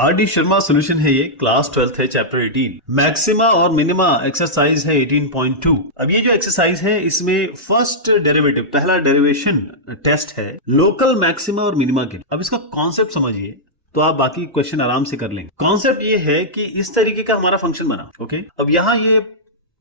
R D Sharma solution है ये, class 12th है, चैप्टर 18, मैक्सिमा और मिनिमा एक्सरसाइज है 18.2। अब ये जो एक्सरसाइज है इसमें फर्स्ट डेरिवेटिव, पहला डेरिवेशन टेस्ट है लोकल मैक्सिमा और मिनिमा के। अब इसका कॉन्सेप्ट समझिए तो आप बाकी क्वेश्चन आराम से कर लेंगे। कॉन्सेप्ट ये है कि इस तरीके का हमारा फंक्शन बना, ओके। अब यहाँ ये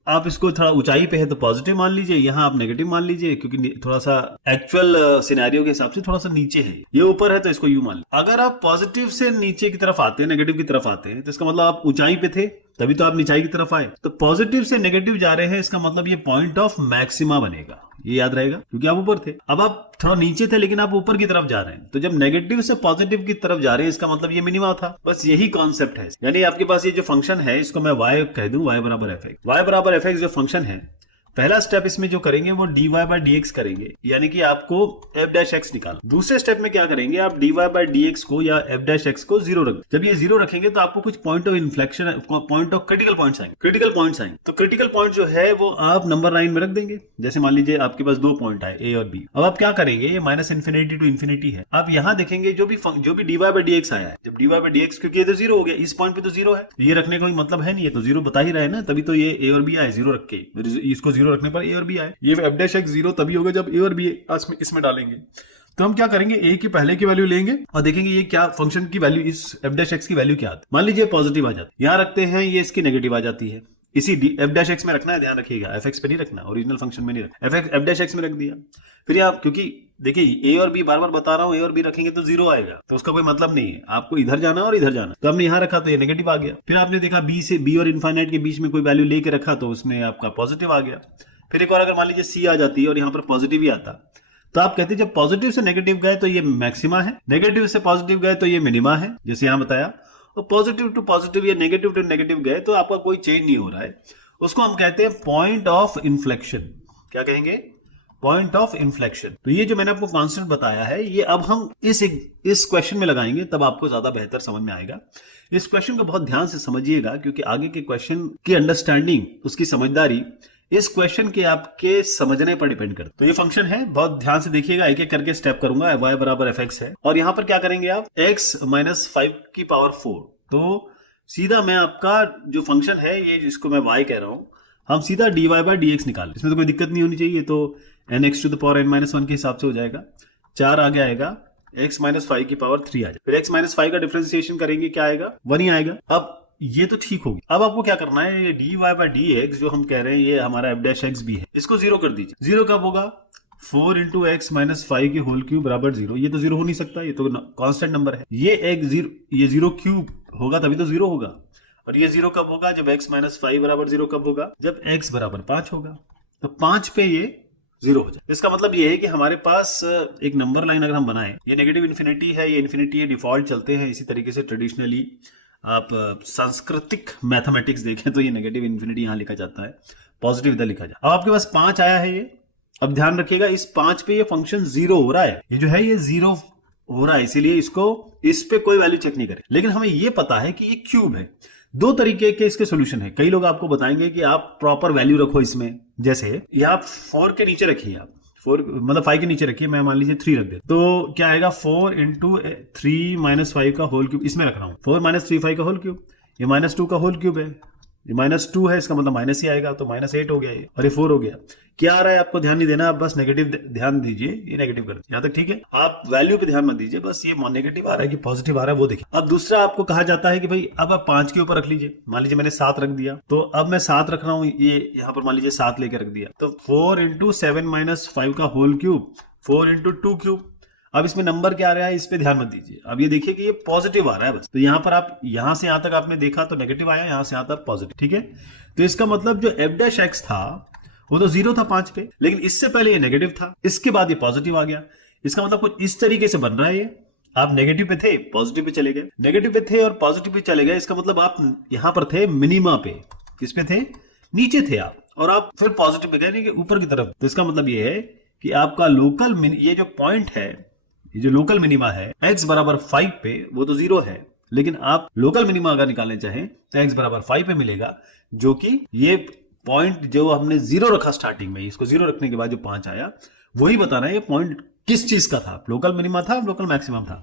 आप इसको थोड़ा ऊंचाई पे है तो पॉजिटिव मान लीजिए, यहाँ आप नेगेटिव मान लीजिए, क्योंकि थोड़ा सा एक्चुअल सिनेरियो के हिसाब से थोड़ा सा नीचे है, ये ऊपर है तो इसको यू मान लीजिए। अगर आप पॉजिटिव से नीचे की तरफ आते हैं, नेगेटिव की तरफ आते हैं, तो इसका मतलब आप ऊंचाई पे थे तभी तो आप नीचाई की तरफ आए। तो पॉजिटिव से नेगेटिव जा रहे हैं, इसका मतलब ये पॉइंट ऑफ मैक्सिमा बनेगा, ये याद रहेगा, क्योंकि आप ऊपर थे। अब आप थोड़ा नीचे थे लेकिन आप ऊपर की तरफ जा रहे हैं, तो जब नेगेटिव से पॉजिटिव की तरफ जा रहे हैं इसका मतलब ये मिनिमा था। बस यही कॉन्सेप्ट है। यानी आपके पास ये जो फंक्शन है इसको मैं y कह दूं, y बराबर एफ एक्स। y बराबर एफ एक्स जो फंक्शन है, पहला स्टेप इसमें जो करेंगे वो dy बाय dx करेंगे, यानी कि आपको f डैश x निकालना। दूसरे स्टेप में क्या करेंगे, आप dy बाय dx को या f डैश x को जीरो रख। जब ये जीरो रखेंगे तो आपको कुछ point of inflection, point of critical points आएंगे, क्रिटिकल पॉइंट्स आएंगे। तो क्रिटिकल पॉइंट जो है वो आप नंबर लाइन में रख देंगे। जैसे मान लीजिए आपके पास दो पॉइंट आए a और b। अब आप क्या करेंगे, ये माइनस इन्फिनिटी टू इन्फिनिटी है। आप यहाँ देखेंगे जो भी dy बाय dx आया है, जब dy बाय dx, क्योंकि ये तो जीरो हो गया, इस पॉइंट पे तो जीरो है, ये रखने का कोई मतलब है नहीं, है तो जीरो बता ही रहे ना, तभी तो ये a और b आए जीरो रख के। इसको जीरो रखने पर a और b आए। ये f डैश x जीरो तभी होगा जब a और b इसमें डालेंगे। तो हम क्या करेंगे, a की पहले की वैल्यू लेंगे और देखेंगे ये क्या फंक्शन की वैल्यू, इस f डैश x की वैल्यू क्या आती है। मान लीजिए पॉजिटिव आ जाती है, यहाँ रखते हैं, ये इसकी नेगेटिव आ जाती है। इसी f डैश x में रखना है, ध्यान रखिएगा, f x पे नहीं रखना, ओरिजिनल फंक्शन में नहीं रखना, f डैश x में रख दिया। फिर आप, क्योंकि देखिए a और b बार बार बता रहा हूँ, a और b रखेंगे तो जीरो आएगा, तो उसका कोई मतलब नहीं है, आपको इधर जाना और इधर जाना। तो हमने यहाँ रखा तो ये नेगेटिव आ गया। फिर आपने देखा b और इनफाइनाइट के बीच में कोई वैल्यू लेके रखा तो उसमें आपका पॉजिटिव आ गया। फिर एक और अगर मान लीजिए c आ जाती है और यहाँ पर पॉजिटिव ही आता, तो आप कहते हैं जब पॉजिटिव से नेगेटिव गए तो ये मैक्सिमा है, नेगेटिव से पॉजिटिव गए तो ये मिनिमा है, जैसे यहाँ बताया। और पॉजिटिव टू पॉजिटिव या नेगेटिव टू नेगेटिव गए तो आपका कोई चेंज नहीं हो रहा है, उसको हम कहते हैं पॉइंट ऑफ इन्फ्लेक्शन। क्या कहेंगे, पॉइंट ऑफ इन्फ्लेक्शन। तो ये जो मैंने आपको कॉन्सेप्ट बताया है, ये अब हम इस क्वेश्चन में लगाएंगे, तब आपको ज्यादा बेहतर समझ में आएगा। इस क्वेश्चन को बहुत ध्यान से समझिएगा, क्योंकि आगे के क्वेश्चन की अंडरस्टैंडिंग, उसकी समझदारी इस क्वेश्चन के आपके समझने पर डिपेंड करता है। तो ये फंक्शन है, बहुत ध्यान से देखिएगा, एक एक करके स्टेप करूंगा। y बराबर एफ एक्स है और यहां पर क्या करेंगे आप, x माइनस 5 की पावर 4। तो सीधा मैं आपका जो फंक्शन है, ये जिसको मैं y कह रहा हूं, हम सीधा dy बाय dx निकाल, इसमें तो कोई दिक्कत नहीं होनी चाहिए। तो nx to the power n minus 1 के हिसाब से हो जाएगा, 4 आगे आएगा, x माइनस 5 की पावर 3 आ जाएगा। फिर x माइनस 5 का डिफरेंशिएशन करेंगे, क्या आएगा, 1 ही आएगा। अब ये तो ठीक होगी। अब आपको क्या करना है, ये dy बाय dx जो हम कह रहे हैं, ये हमारा f डैश x भी है, इसको जीरो कर दीजिए। जीरो कब होगा, 4 इंटू एक्स माइनस 5 की होल क्यूब बराबर जीरो। ये तो जीरो हो नहीं सकता, ये तो कांस्टेंट नंबर है। ये जीरो क्यूब होगा तभी तो जीरो होगा। और ये जीरो कब होगा, जब x माइनस 5 बराबर जीरो कब होगा, जब x बराबर 5 होगा। तो 5 पे ये जीरो हो जाए। इसका मतलब ये है कि हमारे पास एक नंबर लाइन अगर हम बनाएं, ये नेगेटिव इन्फिनिटी है, ये इन्फिनिटी है, डिफॉल्ट चलते हैं इसी तरीके से ट्रेडिशनली। आप सांस्कृतिक मैथमेटिक्स देखें तो ये नेगेटिव इन्फिनिटी यहाँ लिखा जाता है, पॉजिटिव इधर लिखा जाता है। अब आपके पास 5 आया है ये। अब ध्यान रखिएगा, इस 5 पे ये फंक्शन जीरो हो रहा है, ये जो है ये जीरो हो रहा है, इसीलिए इस पे कोई वैल्यू चेक नहीं करे। लेकिन हमें ये पता है कि ये क्यूब है। दो तरीके के इसके सोल्यूशन है। कई लोग आपको बताएंगे कि आप प्रॉपर वैल्यू रखो इसमें, जैसे ये आप 4 के नीचे रखिए, आप 4 मतलब 5 के नीचे रखिए, मैं मान लीजिए 3 रख दे, तो क्या आएगा, 4 इंटू 3 माइनस 5 का होल क्यूब, इसमें रख रहा हूं 4 माइनस 3 5 का होल क्यूब। ये माइनस 2 का होल क्यूब है, ये माइनस 2 है, इसका मतलब माइनस ही आएगा, तो माइनस 8 हो गया ये, और ये 4 हो गया। क्या आ रहा है आपको ध्यान नहीं देना, आप बस नेगेटिव ध्यान दीजिए, ये नेगेटिव कर, यहां तक ठीक है। आप वैल्यू पे ध्यान मत दीजिए, बस ये नेगेटिव आ रहा है कि पॉजिटिव आ रहा है वो देखिए। अब दूसरा आपको कहा जाता है कि भाई अब आप 5 के ऊपर रख लीजिए। मान लीजिए मैंने 7 रख दिया, तो अब मैं 7 रख रहा हूं, ये यहाँ पर मान लीजिए 7 लेके रख दिया, तो 4 इंटू 7 माइनस 5 का होल क्यूब, 4 इंटू 2 क्यूब। अब इसमें नंबर क्या आ रहा है, इस पे ध्यान मत दीजिए। अब ये देखिए कि ये पॉजिटिव आ रहा है बस, तो यहाँ पर आप यहां से यहां तक आपने देखा तो नेगेटिव आया, यहां से यहां तक पॉजिटिव, ठीक है। तो इसका मतलब जो f डैश x था वो तो जीरो था 5 पे, लेकिन इससे पहले ये नेगेटिव था, इसके बाद ये पॉजिटिव आ गया। इसका मतलब कुछ इस तरीके से बन रहा है ये, आप नेगेटिव पे थे, पॉजिटिव पे चले गए, नेगेटिव पे थे और पॉजिटिव पे चले गए। इसका मतलब आप यहां पर थे मिनिमा पे, किस पे थे, नीचे थे आप, और आप फिर पॉजिटिव पे गए नहीं कि ऊपर की तरफ। तो इसका मतलब ये है कि आपका लोकल ये जो पॉइंट है, ये जो लोकल मिनिमा है x बराबर 5 पे, वो तो जीरो है, लेकिन आप लोकल मिनिमा अगर निकालने चाहें तो x बराबर 5 पे मिलेगा, जो कि ये पॉइंट जो हमने जीरो रखा स्टार्टिंग में, इसको जीरो रखने के बाद जो 5 आया, वही बताना है ये पॉइंट किस चीज का था, लोकल मिनिमा था, लोकल मैक्सिमम था।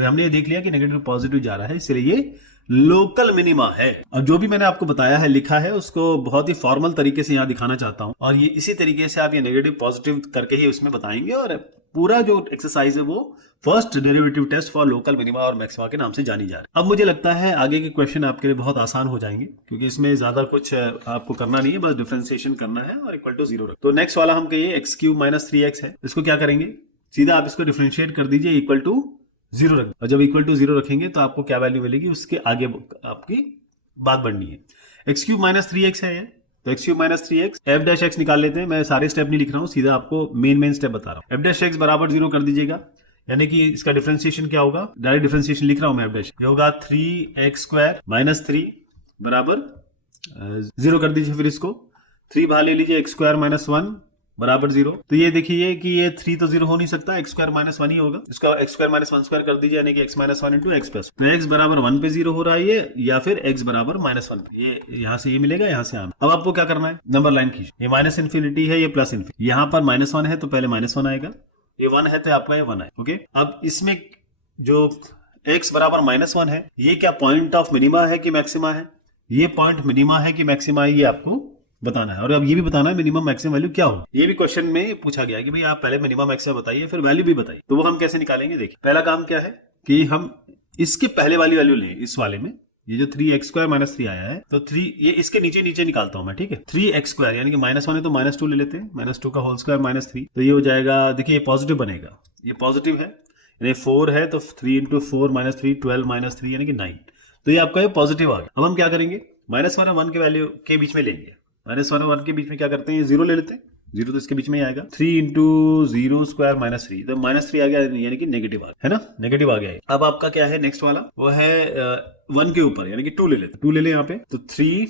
तो हमने ये देख लिया कि नेगेटिव पॉजिटिव जा रहा है, इसलिए ये लोकल मिनिमा है। अब जो भी मैंने आपको बताया है, लिखा है, उसको बहुत ही फॉर्मल तरीके से यहाँ दिखाना चाहता हूँ, और ये इसी तरीके से आप ये नेगेटिव पॉजिटिव करके ही उसमें बताएंगे, और पूरा जो एक्सरसाइज है वो first derivative test for local minima और मैक्सिमा के नाम से जानी जा रही है। अब मुझे लगता है आगे के क्वेश्चन आपके लिए बहुत आसान हो जाएंगे, क्योंकि इसमें ज्यादा कुछ आपको करना नहीं है, बस डिफरेंशिएशन करना है और इक्वल टू 0 रख। तो नेक्स्ट वाला हम कहिए एक्स क्यूब माइनस 3x है, इसको क्या करेंगे, सीधा आप इसको डिफरेंशिएट कर दीजिए, इक्वल टू 0 रख, और जब इक्वल टू 0 रखेंगे तो आपको क्या वैल्यू मिलेगी, उसके आगे आपकी बात बढ़नी है। एक्स क्यूब माइनस 3x है ये, तो x cube minus 3x, F dash x निकाल लेते हैं। मैं सारे स्टेप नहीं लिख रहा हूँ, सीधा आपको मेन स्टेप बता रहा हूँ। एफ डैश एक्स बराबर 0 कर दीजिएगा, यानी कि इसका डिफरेंशिएशन क्या होगा, डायरेक्ट डिफरेंशिएशन लिख रहा हूं मैं। एफ डैश ये होगा 3x² माइनस 3 बराबर 0 कर दीजिए। फिर इसको 3 बाहर ले लीजिए, x² माइनस 1 बराबर 0। तो ये देखिए कि ये 3 तो 0 हो नहीं सकता, x² माइनस 1 ही होगा। इसका x² माइनस 1² कर दीजिए, यानी कि x minus 1 into x plus. तो x बराबर 1 पे 0 हो रहा है ये, या फिर x बराबर माइनस 1, ये यहाँ से ये मिलेगा, यहाँ से आना। अब आपको क्या करना है, नंबर लाइन खींच, ये माइनस इन्फिनिटी है, ये प्लस इन्फिनिटी, यहाँ पर माइनस 1 है तो पहले माइनस 1 आएगा, ये 1 है तो आपका ये 1 है। ओके, अब इसमें जो x बराबर माइनस 1 है, ये क्या पॉइंट ऑफ मिनिमा है कि मैक्सिमा है, ये पॉइंट मिनिमा है कि मैक्सिमा है, ये आपको बताना है। और अब ये भी बताना है मिनिमम मैक्सिमम वैल्यू क्या हो। ये भी क्वेश्चन में पूछा गया है कि भाई आप पहले मिनिमम मैक्सिमम बताइए, फिर वैल्यू भी बताइए। तो वो हम कैसे निकालेंगे, देखिए पहला काम क्या है कि हम इसके पहले वाली वैल्यू लें। इस वाले में ये जो 3x² माइनस 3 आया है, तो 3 ये इसके नीचे नीचे निकालता हूं मैं, ठीक है। 3x² यानी कि माइनस 1 है तो माइनस 2 ले लेते हैं, माइनस 2 का होल स्क्वायर माइनस 3, तो ये हो जाएगा, देखिए ये पॉजिटिव बनेगा, ये पॉजिटिव है, यानी 4 है तो 3 इंटू 4 माइनस 3, 12 माइनस 3 यानी कि 9, तो ये आपका ये पॉजिटिव आ गया। अब हम क्या करेंगे, माइनस 1 और 1 के वैल्यू के बीच में लेंगे, माइनस 1 और 1 के बीच में क्या करते हैं, 0 ले लेते हैं, 0 तो इसके बीच में ही आएगा, 3 इंटू 0 स्क्वायर माइनस 3, तो माइनस 3 आ गया, यानी कि नेगेटिव आ गया, है ना, नेगेटिव आ गया है। अब आपका क्या है नेक्स्ट वाला, वो है 1 के ऊपर, यानी कि 2 ले लेते, 2 ले लें यहाँ पे, तो 3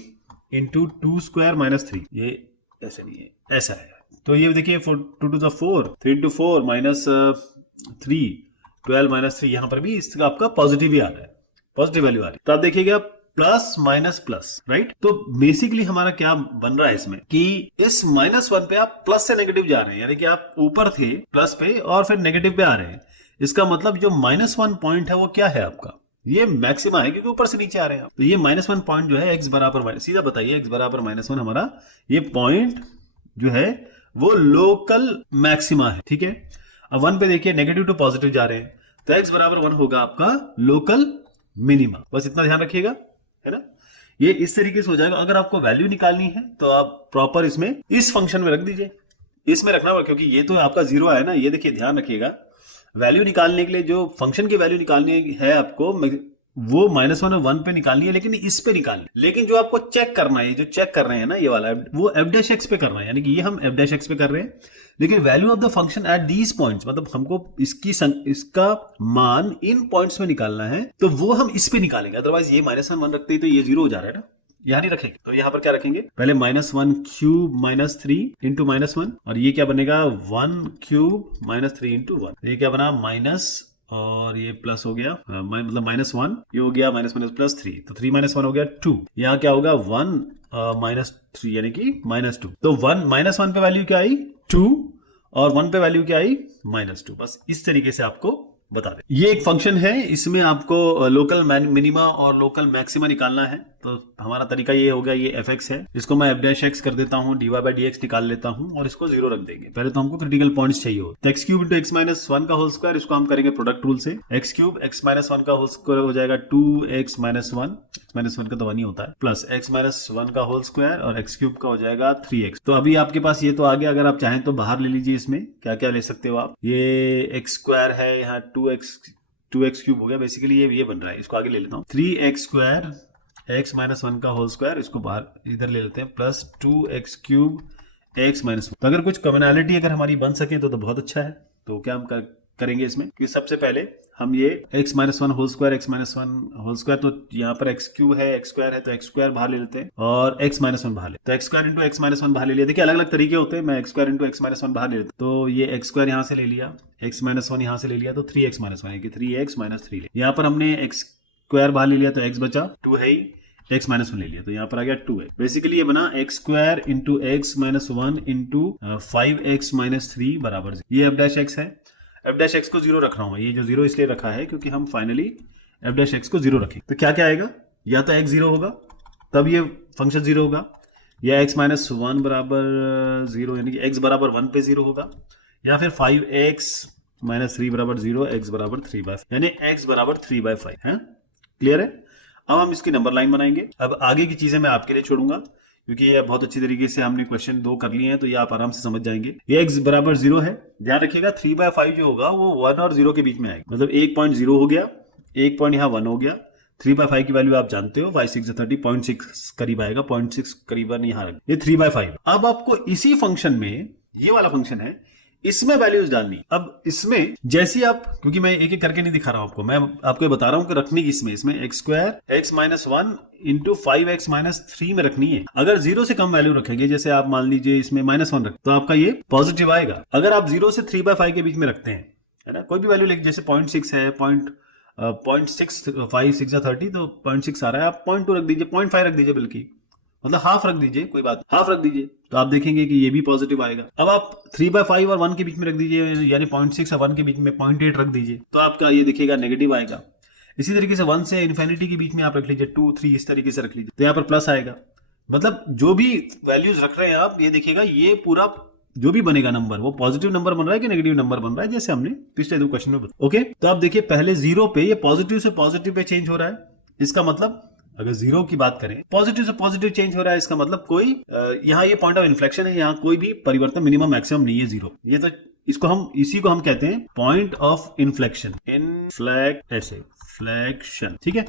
इंटू 2 स्क्वायर माइनस 3, ये ऐसे नहीं है, ऐसा है। तो ये देखिए 2 to the 4, 3 into 4 minus 3, 12 minus 3, यहाँ पर भी इसका आपका पॉजिटिव ही आ रहा है, पॉजिटिव वैल्यू आ रही है। तो आप देखिएगा प्लस माइनस प्लस, राइट। तो बेसिकली हमारा क्या बन रहा है इसमें कि इस -1 पे आप प्लस से नेगेटिव जा रहे हैं, यानी कि आप ऊपर थे प्लस पे और फिर नेगेटिव पे आ रहे हैं। इसका मतलब जो -1 पॉइंट है वो क्या है आपका, ये मैक्सिमा है, क्योंकि ऊपर से नीचे आ रहे हैं आप। तो ये -1 पॉइंट जो है x बराबर माइनस, सीधा बताइए x बराबर -1 हमारा ये पॉइंट जो है वो लोकल मैक्सिमा है, ठीक है। अब 1 पे देखिए नेगेटिव टू पॉजिटिव जा रहे हैं, तो x बराबर 1 होगा आपका लोकल मिनिमा, बस इतना ध्यान रखिएगा, है ना। ये इस तरीके से हो जाएगा। अगर आपको वैल्यू निकालनी है तो आप प्रॉपर इसमें इस फंक्शन में रख दीजिए, इसमें रखना होगा, क्योंकि ये तो आपका 0 है ना। ये देखिए ध्यान रखिएगा, वैल्यू निकालने के लिए जो फंक्शन की वैल्यू निकालनी है आपको, वो -1 और 1 पे निकालनी है, लेकिन इस पे निकालनी है। लेकिन जो आपको चेक करना है, जो चेक कर रहे हैं ना ये वाला, वो f डैश एक्स पे करना है, यानी कि ये हम f डैश एक्स पे कर रहे हैं, लेकिन value of the function at these points, मतलब हमको इसका मान इन पॉइंट्स में निकालना है, तो वो हम इस पे निकालेंगे। अदरवाइज ये -1 रखते ही तो ये 0 हो जा रहा है ना, यहाँ नहीं रखेंगे। तो यहाँ पर क्या रखेंगे, पहले -1 क्यूब माइनस 3 इंटू -1, और ये क्या बनेगा 1 क्यूब माइनस 3 इंटू 1, ये क्या बना माइनस, और ये प्लस हो गया, मतलब -1, ये हो गया माइनस प्लस 3, तो 3 - 1 हो गया 2, यहाँ क्या होगा 1 -3 यानी कि -2। तो 1 पे वैल्यू क्या आई 2, और 1 पे वैल्यू क्या आई -2। बस इस तरीके से आपको बता दें। ये एक फंक्शन है, इसमें आपको लोकल मिनिमा और लोकल मैक्सिमा निकालना है। तो हमारा तरीका ये होगा, ये f(x) है, इसको मैं f डैश एक्स कर देता हूँ, dy/dx निकाल लेता हूँ, और इसको 0 रख देंगे। पहले तो हमको क्रिटिकल पॉइंट्स चाहिए हो, तो x³ इंटू x माइनस 1 का होल स्क्वायर, इसको हम करेंगे प्रोडक्ट रूल से। x³ x माइनस 1 का होल स्क्वायर हो जाएगा 2x माइनस 1, x माइनस 1 का तो 1 ही होता है, प्लस x माइनस 1 का होल स्क्वायर, और x³ का हो जाएगा 3x। तो अभी आपके पास ये तो आ गया, अगर आप चाहें तो बाहर ले लीजिए। इसमें क्या क्या ले सकते हो आप, ये x² है, यहाँ 2x³ हो गया, बेसिकली ये बन रहा है। इसको आगे ले लेता हूँ, 3x² x माइनस 1 का होल स्क्वायर, इसको बाहर इधर ले लेते हैं, प्लस 2x³ x माइनस 1। तो अगर कुछ कॉमनैलिटी अगर हमारी बन सके तो बहुत अच्छा है। तो क्या हम करेंगे इसमें कि सबसे पहले हम ये x minus 1 whole square, x minus 1 whole square, तो यहाँ पर x³ है, x² है, तो x² बाहर ले लेते हैं, और x माइनस 1 बाहर ले, तो x² इंटू x माइनस 1 बाहर ले लिया। देखिए अलग अलग तरीके होते हैं, मैं x² इंटू x माइनस 1 बाहर ले लेता हूँ, तो ये x² यहाँ से ले लिया, x माइनस 1 यहाँ से ले लिया, तो 3x माइनस 1 है, 3x माइनस 3 ले, यहाँ पर हमने x² बाहर ले लिया, तो x बचा, 2 है ही, x माइनस 1 ले लिया, तो यहाँ पर आ गया 2 है। बेसिकली ये बना x² into x minus 1 into 5x minus 3 बराबर, ये f डैश एक्स है। एफ डैश एक्स को 0 रख रहा हूं मैं, ये जो 0 इसलिए रखा है क्योंकि हम फाइनली एफ डैश एक्स को 0 रखें। तो क्या क्या आएगा, या तो x 0 होगा तब ये फंक्शन 0 होगा, या x माइनस 1 बराबर 0 यानी कि x बराबर 1 पे 0 होगा, या फिर 5x माइनस 3 बराबर 0, x बराबर 3/5 यानी x बराबर 3/5 है। क्लियर है? अब हम इसकी नंबर लाइन बनाएंगे। अब आगे की चीजें मैं आपके लिए छोड़ूंगा क्योंकि ये बहुत अच्छी तरीके से हमने क्वेश्चन 2 कर लिए हैं, तो ये आप आराम से समझ जाएंगे। ये x बराबर 0 है, ध्यान रखिएगा 3/5 जो होगा वो 1 और 0 के बीच में आएगा, मतलब 1.0 हो गया, 1 पॉइंट यहाँ 1 हो गया। 3/5 की वैल्यू आप जानते हो, 5 6 30, 0.6 करीब आएगा, 0.6 करीबन यहाँ रख, ये 3/5। अब आपको इसी फंक्शन में, ये वाला फंक्शन है, इसमें वैल्यूज डालनी। अब इसमें जैसी आप, क्योंकि मैं एक एक करके नहीं दिखा रहा हूं आपको, मैं आपको बता रहा हूं कि रखनी इसमें x square x minus 1 into 5x minus 3 में रखनी है। अगर 0 से कम वैल्यू रखेंगे, जैसे आप मान लीजिए इसमें -1 रख, तो आपका ये पॉजिटिव आएगा। अगर आप 0 से 3/5 के बीच में रखते हैं, है ना, कोई भी वैल्यू लिख, जैसे 0.6 है, 0.6 5 6 30, तो 0.6 आ रहा है, आप 0.2 रख दीजिए, 0.5 रख दीजिए, बल्कि मतलब हाफ रख दीजिए, कोई बात, हाफ रख दीजिए, तो आप देखेंगे कि ये भी पॉजिटिव आएगा। अब आप 3/5 और 1 के बीच में रख दीजिए, यानी 0.6 और 1 के बीच में 0.8 रख दीजिए, तो आपका ये देखिएगा नेगेटिव आएगा। इसी तरीके से 1 से इन्फिनिटी के बीच में आप रख लीजिए, 2 3 इस तरीके से रख लीजिए, तो यहाँ पर प्लस आएगा। मतलब जो भी वैल्यूज रख रहे हैं आप, ये देखिएगा ये पूरा जो भी बनेगा नंबर, वो पॉजिटिव नंबर बन रहा है कि नेगेटिव नंबर बन रहा है, जैसे हमने पिछले 2 क्वेश्चन में बताया। ओके, तो आप देखिए पहले 0 पे ये पॉजिटिव से पॉजिटिव पे चेंज हो रहा है, इसका मतलब अगर 0 की बात करें, पॉजिटिव से पॉजिटिव चेंज हो रहा है, इसका मतलब कोई यहाँ ये पॉइंट ऑफ इन्फ्लेक्शन है, यहाँ कोई भी परिवर्तन मिनिमम मैक्सिमम नहीं है 0। ये तो इसी को हम कहते हैं पॉइंट ऑफ इन्फ्लेक्शन, इन्फ्लेक्शन, ठीक है।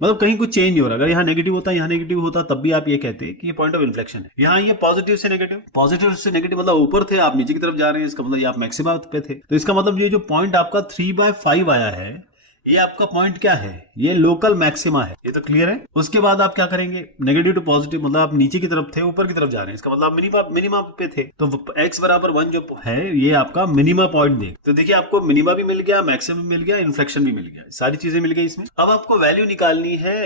मतलब कहीं कुछ चेंज नहीं हो रहा। अगर यहाँ नेगेटिव होता, यहाँ नेगेटिव होता, तब भी आप ये कहते हैं कि ये पॉइंट ऑफ इन्फ्लेक्शन है। यहाँ ये पॉजिटिव से नेगेटिव मतलब ऊपर थे, आप नीचे की तरफ जा रहे हैं, इसका मतलब ये आप मैक्सिमा पे थे। तो इसका मतलब ये जो पॉइंट आपका 3/5 आया है, ये आपका पॉइंट क्या है, ये लोकल मैक्सिमा है। ये तो क्लियर है। उसके बाद आप क्या करेंगे, नेगेटिव टू पॉजिटिव, मतलब आप नीचे की तरफ थे, ऊपर की तरफ जा रहे हैं, इसका मतलब आप मिनिमा पे थे, तो x बराबर 1 जो है ये आपका मिनिमा पॉइंट दे। तो देखिए आपको मिनिमा भी मिल गया, मैक्सिमम भी मिल गया, इन्फ्लेक्शन भी मिल गया, सारी चीजें मिल गई इसमें। अब आपको वैल्यू निकालनी है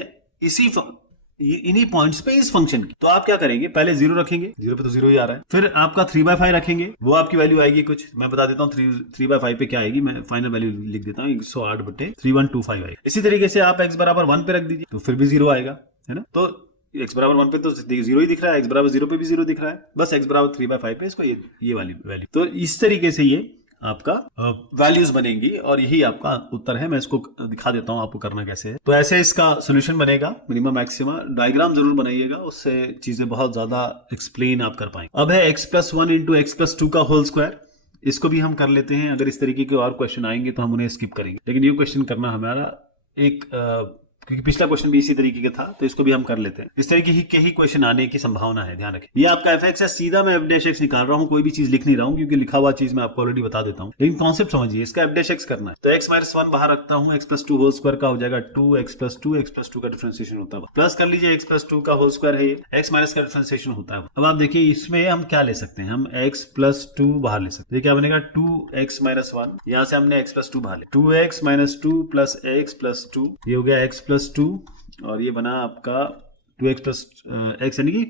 इन्हीं पॉइंट्स पे इस फंक्शन की। तो आप क्या करेंगे, पहले 0 रखेंगे, 0 पे तो 0 ही आ रहा है, फिर आपका 3/5 रखेंगे, वो आपकी वैल्यू आएगी कुछ, मैं बता देता हूँ 3/5 पे क्या आएगी, मैं फाइनल वैल्यू लिख देता हूँ, 108/3125 आएगी। इसी तरीके से आप x बराबर 1 पे रख दीजिए, तो फिर भी 0 आएगा, है ना। तो x बराबर 1 पे तो 0 ही दिख रहा है, x बराबर 0 पे भी 0 दिख रहा है, बस x बराबर 3/5 पे इसको ये वाली वैल्यू। तो इस तरीके से ये आपका वैल्यूज बनेंगी और यही आपका उत्तर है। मैं इसको दिखा देता हूं आपको करना कैसे है। तो ऐसे इसका सॉल्यूशन बनेगा, मिनिमम मैक्सिमा। डायग्राम जरूर बनाइएगा, उससे चीजें बहुत ज्यादा एक्सप्लेन आप कर पाएंगे। अब है x+1 इंटू x+2 का होल स्क्वायर, इसको भी हम कर लेते हैं। अगर इस तरीके के और क्वेश्चन आएंगे तो हम उन्हें स्किप करेंगे, लेकिन ये क्वेश्चन करना हमारा एक क्योंकि पिछला क्वेश्चन भी इसी तरीके का था, तो इसको भी हम कर लेते हैं। इस तरीके के ही क्वेश्चन आने की संभावना है, ध्यान रखें। ये आपका f(x) है, सीधा मैं f' निकाल रहा हूँ, कोई भी चीज लिख नहीं रहा हूँ क्योंकि लिखा हुआ चीज मैं आपको ऑलरेडी बता देता हूँ, लेकिन कॉन्सेप्ट समझिए। इसका f' करना है तो x-1 बाहर रखता हूँ, x+2 होल स्क्वायर का हो जाएगा 2x+2, x+2 का डिफरेंशिएशन होता है, प्लस कर लीजिए x+2 का होल स्क्वायर है, x माइनस का डिफरेंशिएशन होता है। अब आप देखिए इसमें हम क्या ले सकते हैं, हम x+2 बाहर ले सकते हैं, क्या बनेगा 2x-1, यहाँ से हमने x+2 बाहर ले, 2x-2 प्लस x+2, ये हो गया x+2 और ये बना आपका 2x+x, यानी कि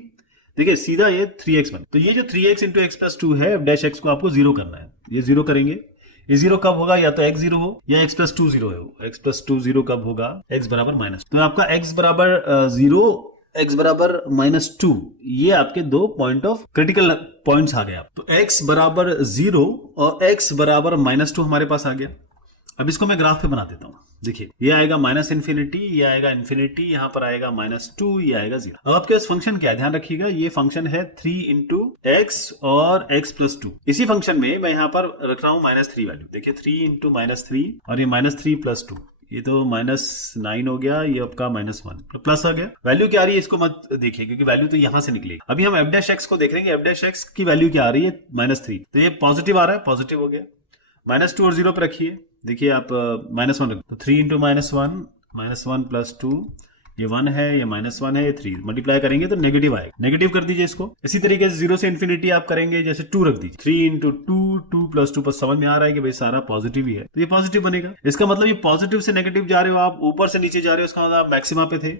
देखिए सीधा ये 3x बन। तो ये जो 3x इंटू x+2 है, f' को आपको 0 करना है, ये 0 करेंगे। ये 0 कब होगा, या तो x 0 हो या x+2 0 हो। x+2 0 कब होगा, x बराबर माइनस, तो आपका x बराबर 0, x बराबर -2, ये आपके दो पॉइंट ऑफ क्रिटिकल पॉइंट्स आ गए। तो x बराबर 0 और x बराबर -2 हमारे पास आ गया। अब इसको मैं ग्राफ पे बना देता हूँ। देखिए ये आएगा -∞, ये आएगा ∞, यहाँ पर आएगा -2, ये आएगा 0। अब आपके पास फंक्शन क्या है, ध्यान रखिएगा, ये फंक्शन है 3 इंटू x और x+2। इसी फंक्शन में मैं यहाँ पर रख रहा हूँ -3 वैल्यू। देखिए 3 इंटू -3 और ये -3 + 2, ये तो -9 हो गया, ये आपका -1 प्लस आ गया। वैल्यू क्या आ रही है इसको मत देखिए, क्योंकि वैल्यू तो यहां से निकलेगी। अभी हम f' को देख लेंगे, f' की वैल्यू क्या आ रही है, -3, तो ये पॉजिटिव आ रहा है, पॉजिटिव हो गया। -2 और 0 पे रखिए, देखिए आप -1 रख, तो 3 इंटू -1 + 2, ये 1 है, ये -1 है, ये 3, मल्टीप्लाई करेंगे तो नेगेटिव आएगा, नेगेटिव कर दीजिए इसको। इसी तरीके से 0 से इन्फिनिटी आप करेंगे, जैसे 2 रख दीजिए, 3 इंटू 2 + 2 पर समझ में आ रहा है कि भाई सारा पॉजिटिव ही है, तो ये पॉजिटिव बनेगा। इसका मतलब ये पॉजिटिव से नेगेटिव जा रहे हो आप, ऊपर से नीचे जा रहे हो, इसका मतलब आप मैक्सिमा पे थे,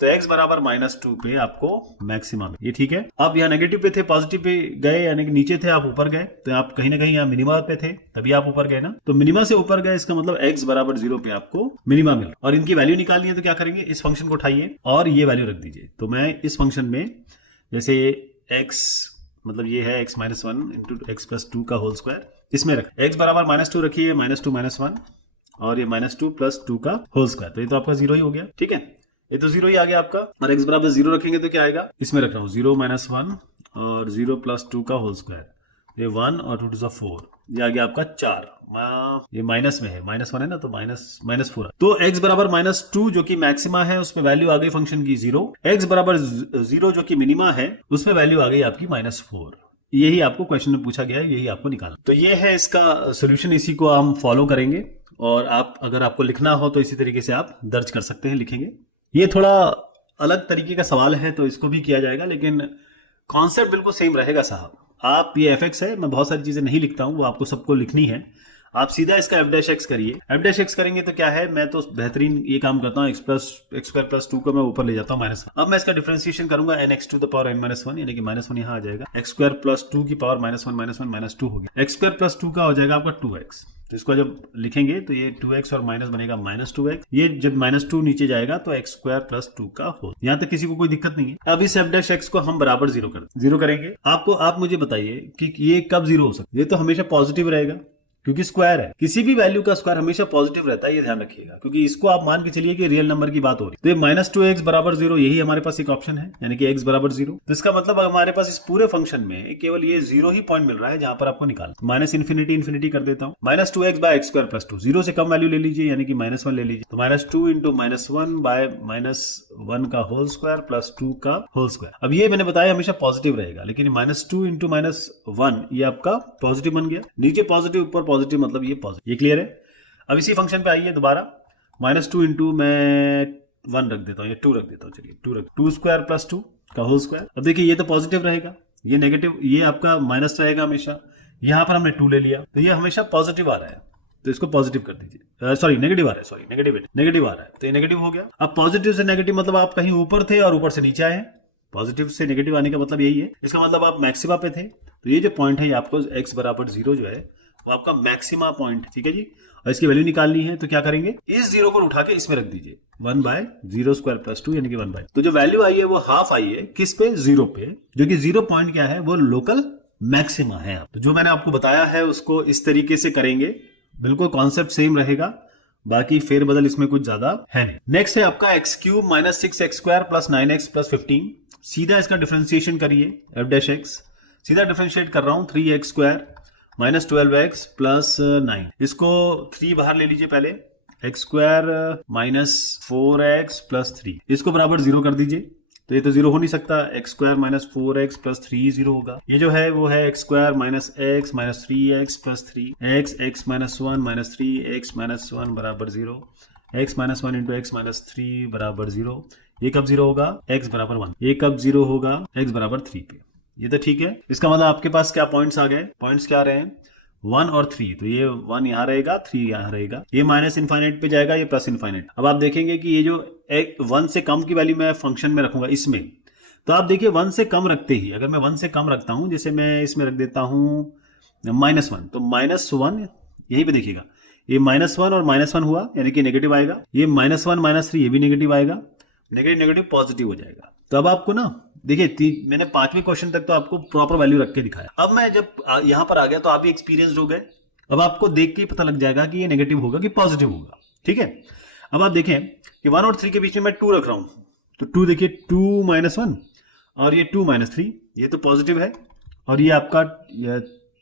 तो x बराबर -2 पे आपको मैक्सिमा में, ये ठीक है। अब यहाँ नेगेटिव पे थे, पॉजिटिव पे गए, यानी कि नीचे थे आप ऊपर गए, तो आप कहीं ना कहीं यहाँ मिनिमा पे थे, तभी आप ऊपर गए ना। तो मिनिमा से ऊपर गए, इसका मतलब x बराबर 0 पे आपको मिनिमा मिला। और इनकी वैल्यू निकालनी है तो क्या करेंगे, इस फंक्शन को उठाइए और ये वैल्यू रख दीजिए। तो मैं इस फंक्शन में जैसे x मतलब ये है x -1 इंटू एक्स प्लस 2 का होल स्क्वायर, इसमें रख x बराबर -2 रखिए, -2 -1 और ये -2 प्लस 2 का होल स्क्वायर, तो ये तो आपका 0 ही हो गया, ठीक है। ये तो 0 ही आ गया आपका। और x बराबर 0 रखेंगे तो क्या आएगा, इसमें रख रहा हूँ 0 -1 और 0 प्लस 2 का होल स्क्वायर, ये 1 और 2 to 4, ये आ गया आपका 4। ये माइनस में है, -1 है ना, तो -4। तो x बराबर -2 जो कि मैक्सिमा है, उसमें वैल्यू आ गई फंक्शन की 0। x बराबर 0 जो कि मिनिमा है, उसमें वैल्यू आ गई आपकी -4। यही आपको क्वेश्चन में पूछा गया है, यही आपको निकालना। तो ये है इसका सोल्यूशन, इसी को हम फॉलो करेंगे। और आप अगर आपको लिखना हो तो इसी तरीके से आप दर्ज कर सकते हैं, लिखेंगे। ये थोड़ा अलग तरीके का सवाल है तो इसको भी किया जाएगा, लेकिन कॉन्सेप्ट बिल्कुल सेम रहेगा साहब। आप ये fx है, मैं बहुत सारी चीजें नहीं लिखता हूं, वो आपको सबको लिखनी है। आप सीधा इसका f'(x) करिए। f'(x) करेंगे तो क्या है, मैं तो बेहतरीन ये काम करता हूँ, x2+2 को मैं ऊपर ले जाता हूँ -1। अब मैं इसका डिफरेंशिएशन करूंगा nx to the power n-1, यानी कि -1 यहाँ आ जाएगा, x2+2 की पावर -1 -2 हो गया, x2+2 का हो जाएगा आपका 2x। तो इसको जब लिखेंगे तो ये 2x और माइनस बनेगा -2x। ये जब -2 नीचे जाएगा तो x2+2 का होल। यहाँ तक किसी को कोई दिक्कत नहीं है। अब इस f'(x) को हम बराबर 0 करेंगे। आप मुझे बताइए कि ये कब 0 हो सकता है। ये तो हमेशा पॉजिटिव रहेगा, क्योंकि स्क्वायर है, किसी भी वैल्यू का स्क्वायर हमेशा पॉजिटिव रहता है, ये ध्यान रखिएगा। क्योंकि इसको आप मान के चलिए कि रियल नंबर की बात हो रही है। तो ये -2x बराबर 0, यही हमारे पास एक ऑप्शन है, यानी कि x बराबर 0। तो इसका मतलब हमारे पास इस पूरे फंक्शन में केवल ये 0 ही पॉइंट मिल रहा है जहां पर आपको निकालना। माइनस इन्फिनिटी कर देता हूँ, -2x/x²+2, 0 से कम वैल्यू ले लीजिए, यानी कि -1 ले लीजिए। तो -2 इंटू -1/-1 का होल स्क्वायर प्लस 2 का होल स्क्वायर। अब ये मैंने बताया हमेशा पॉजिटिव रहेगा, लेकिन -2 इंटू -1 ये आपका पॉजिटिव बन गया। नीचे पॉजिटिव ऊपर पॉजिटिव, मतलब ये पॉजिटिव। ये क्लियर है। अब इसी फंक्शन पे आइए दोबारा, -2 इंटू मैं 1 रख देता हूँ, ये 2 रख देता हूँ, चलिए 2² + 2 का होल स्क्वायर। अब देखिए ये तो पॉजिटिव रहेगा, ये नेगेटिव, ये आपका माइनस रहेगा हमेशा। यहाँ पर हमने 2 ले लिया तो ये हमेशा पॉजिटिव आ रहा है, तो इसको पॉजिटिव कर दीजिए। सॉरी नेगेटिव आ रहा है, सॉरी नेगेटिव आ रहा है, तो ये नेगेटिव हो गया। अब पॉजिटिव से नेगेटिव मतलब आप कहीं ऊपर थे और ऊपर से नीचे आए। पॉजिटिव से नेगेटिव आने का मतलब यही है। इसका मतलब आप मैक्सिमा पे थे, तो ये जो पॉइंट है ये आपको x बराबर 0 जो है वो आपका मैक्सिमा पॉइंट, ठीक है जी। और इसकी वैल्यू निकालनी है तो क्या करेंगे, इस 0 को उठा के इसमें रख दीजिए, 1/0² + 2 यानी कि 1/। तो जो वैल्यू आई है वो हाफ आई है, किस पे, 0 पे, जो कि 0 पॉइंट क्या है, वो लोकल मैक्सिमा है। तो जो मैंने आपको बताया है उसको इस तरीके से करेंगे, बिल्कुल कॉन्सेप्ट सेम रहेगा, बाकी फेरबदल इसमें कुछ ज्यादा है नहीं। नेक्स्ट है आपका x³ - 6x² + 9x + 15। सीधा इसका डिफरेंशिएशन करिए, f'(x) सीधा डिफरेंशिएट कर रहा हूं, 3x² - 12x + 9। इसको 3 बाहर ले लीजिए पहले, x² - 4x + 3, इसको बराबर 0 कर दीजिए। तो ये तो 0 हो नहीं सकता, x² - 4x + 3 0 होगा। ये जो है वो है x² - x - 3x + 3, x -1 - 3x -1 बराबर 0, x -1 × x - 3 बराबर 0। ये कब 0 होगा, x बराबर 1। ये कब 0 होगा, x बराबर 3 पे। ये तो ठीक है। इसका मतलब आपके पास क्या पॉइंट्स आ गए, पॉइंट्स क्या आ रहे हैं, 1 और 3। तो ये 1 यहाँ रहेगा, 3 यहाँ रहेगा, ये -इनफाइनाइट पे जाएगा, ये +इनफाइनाइट। अब आप देखेंगे कि ये जो 1 से कम की वैल्यू मैं फंक्शन में रखूंगा इसमें, तो आप देखिए 1 से कम रखते ही, अगर मैं 1 से कम रखता हूं, जैसे मैं इसमें रख देता हूं -1, तो -1 यहीं पे देखिएगा, ये -1 और -1 हुआ, यानी कि नेगेटिव आएगा। ये -1 - 3 ये भी नेगेटिव आएगा, नेगेटिव पॉजिटिव हो जाएगा। तो अब आपको ना देखिए, मैंने 5वें क्वेश्चन तक तो आपको प्रॉपर वैल्यू रख के दिखाया। अब मैं जब यहां पर आ गया तो आप भी एक्सपीरियंस्ड हो गए। अब आपको देख के ही पता लग जाएगा कि ये नेगेटिव होगा कि पॉजिटिव होगा, ठीक है। अब आप देखें कि 1 और 3 के बीच में मैं 2 रख रहा हूं, तो 2 देखिए, 2 - 1 और ये 2 - 3, ये तो पॉजिटिव है। और ये आपका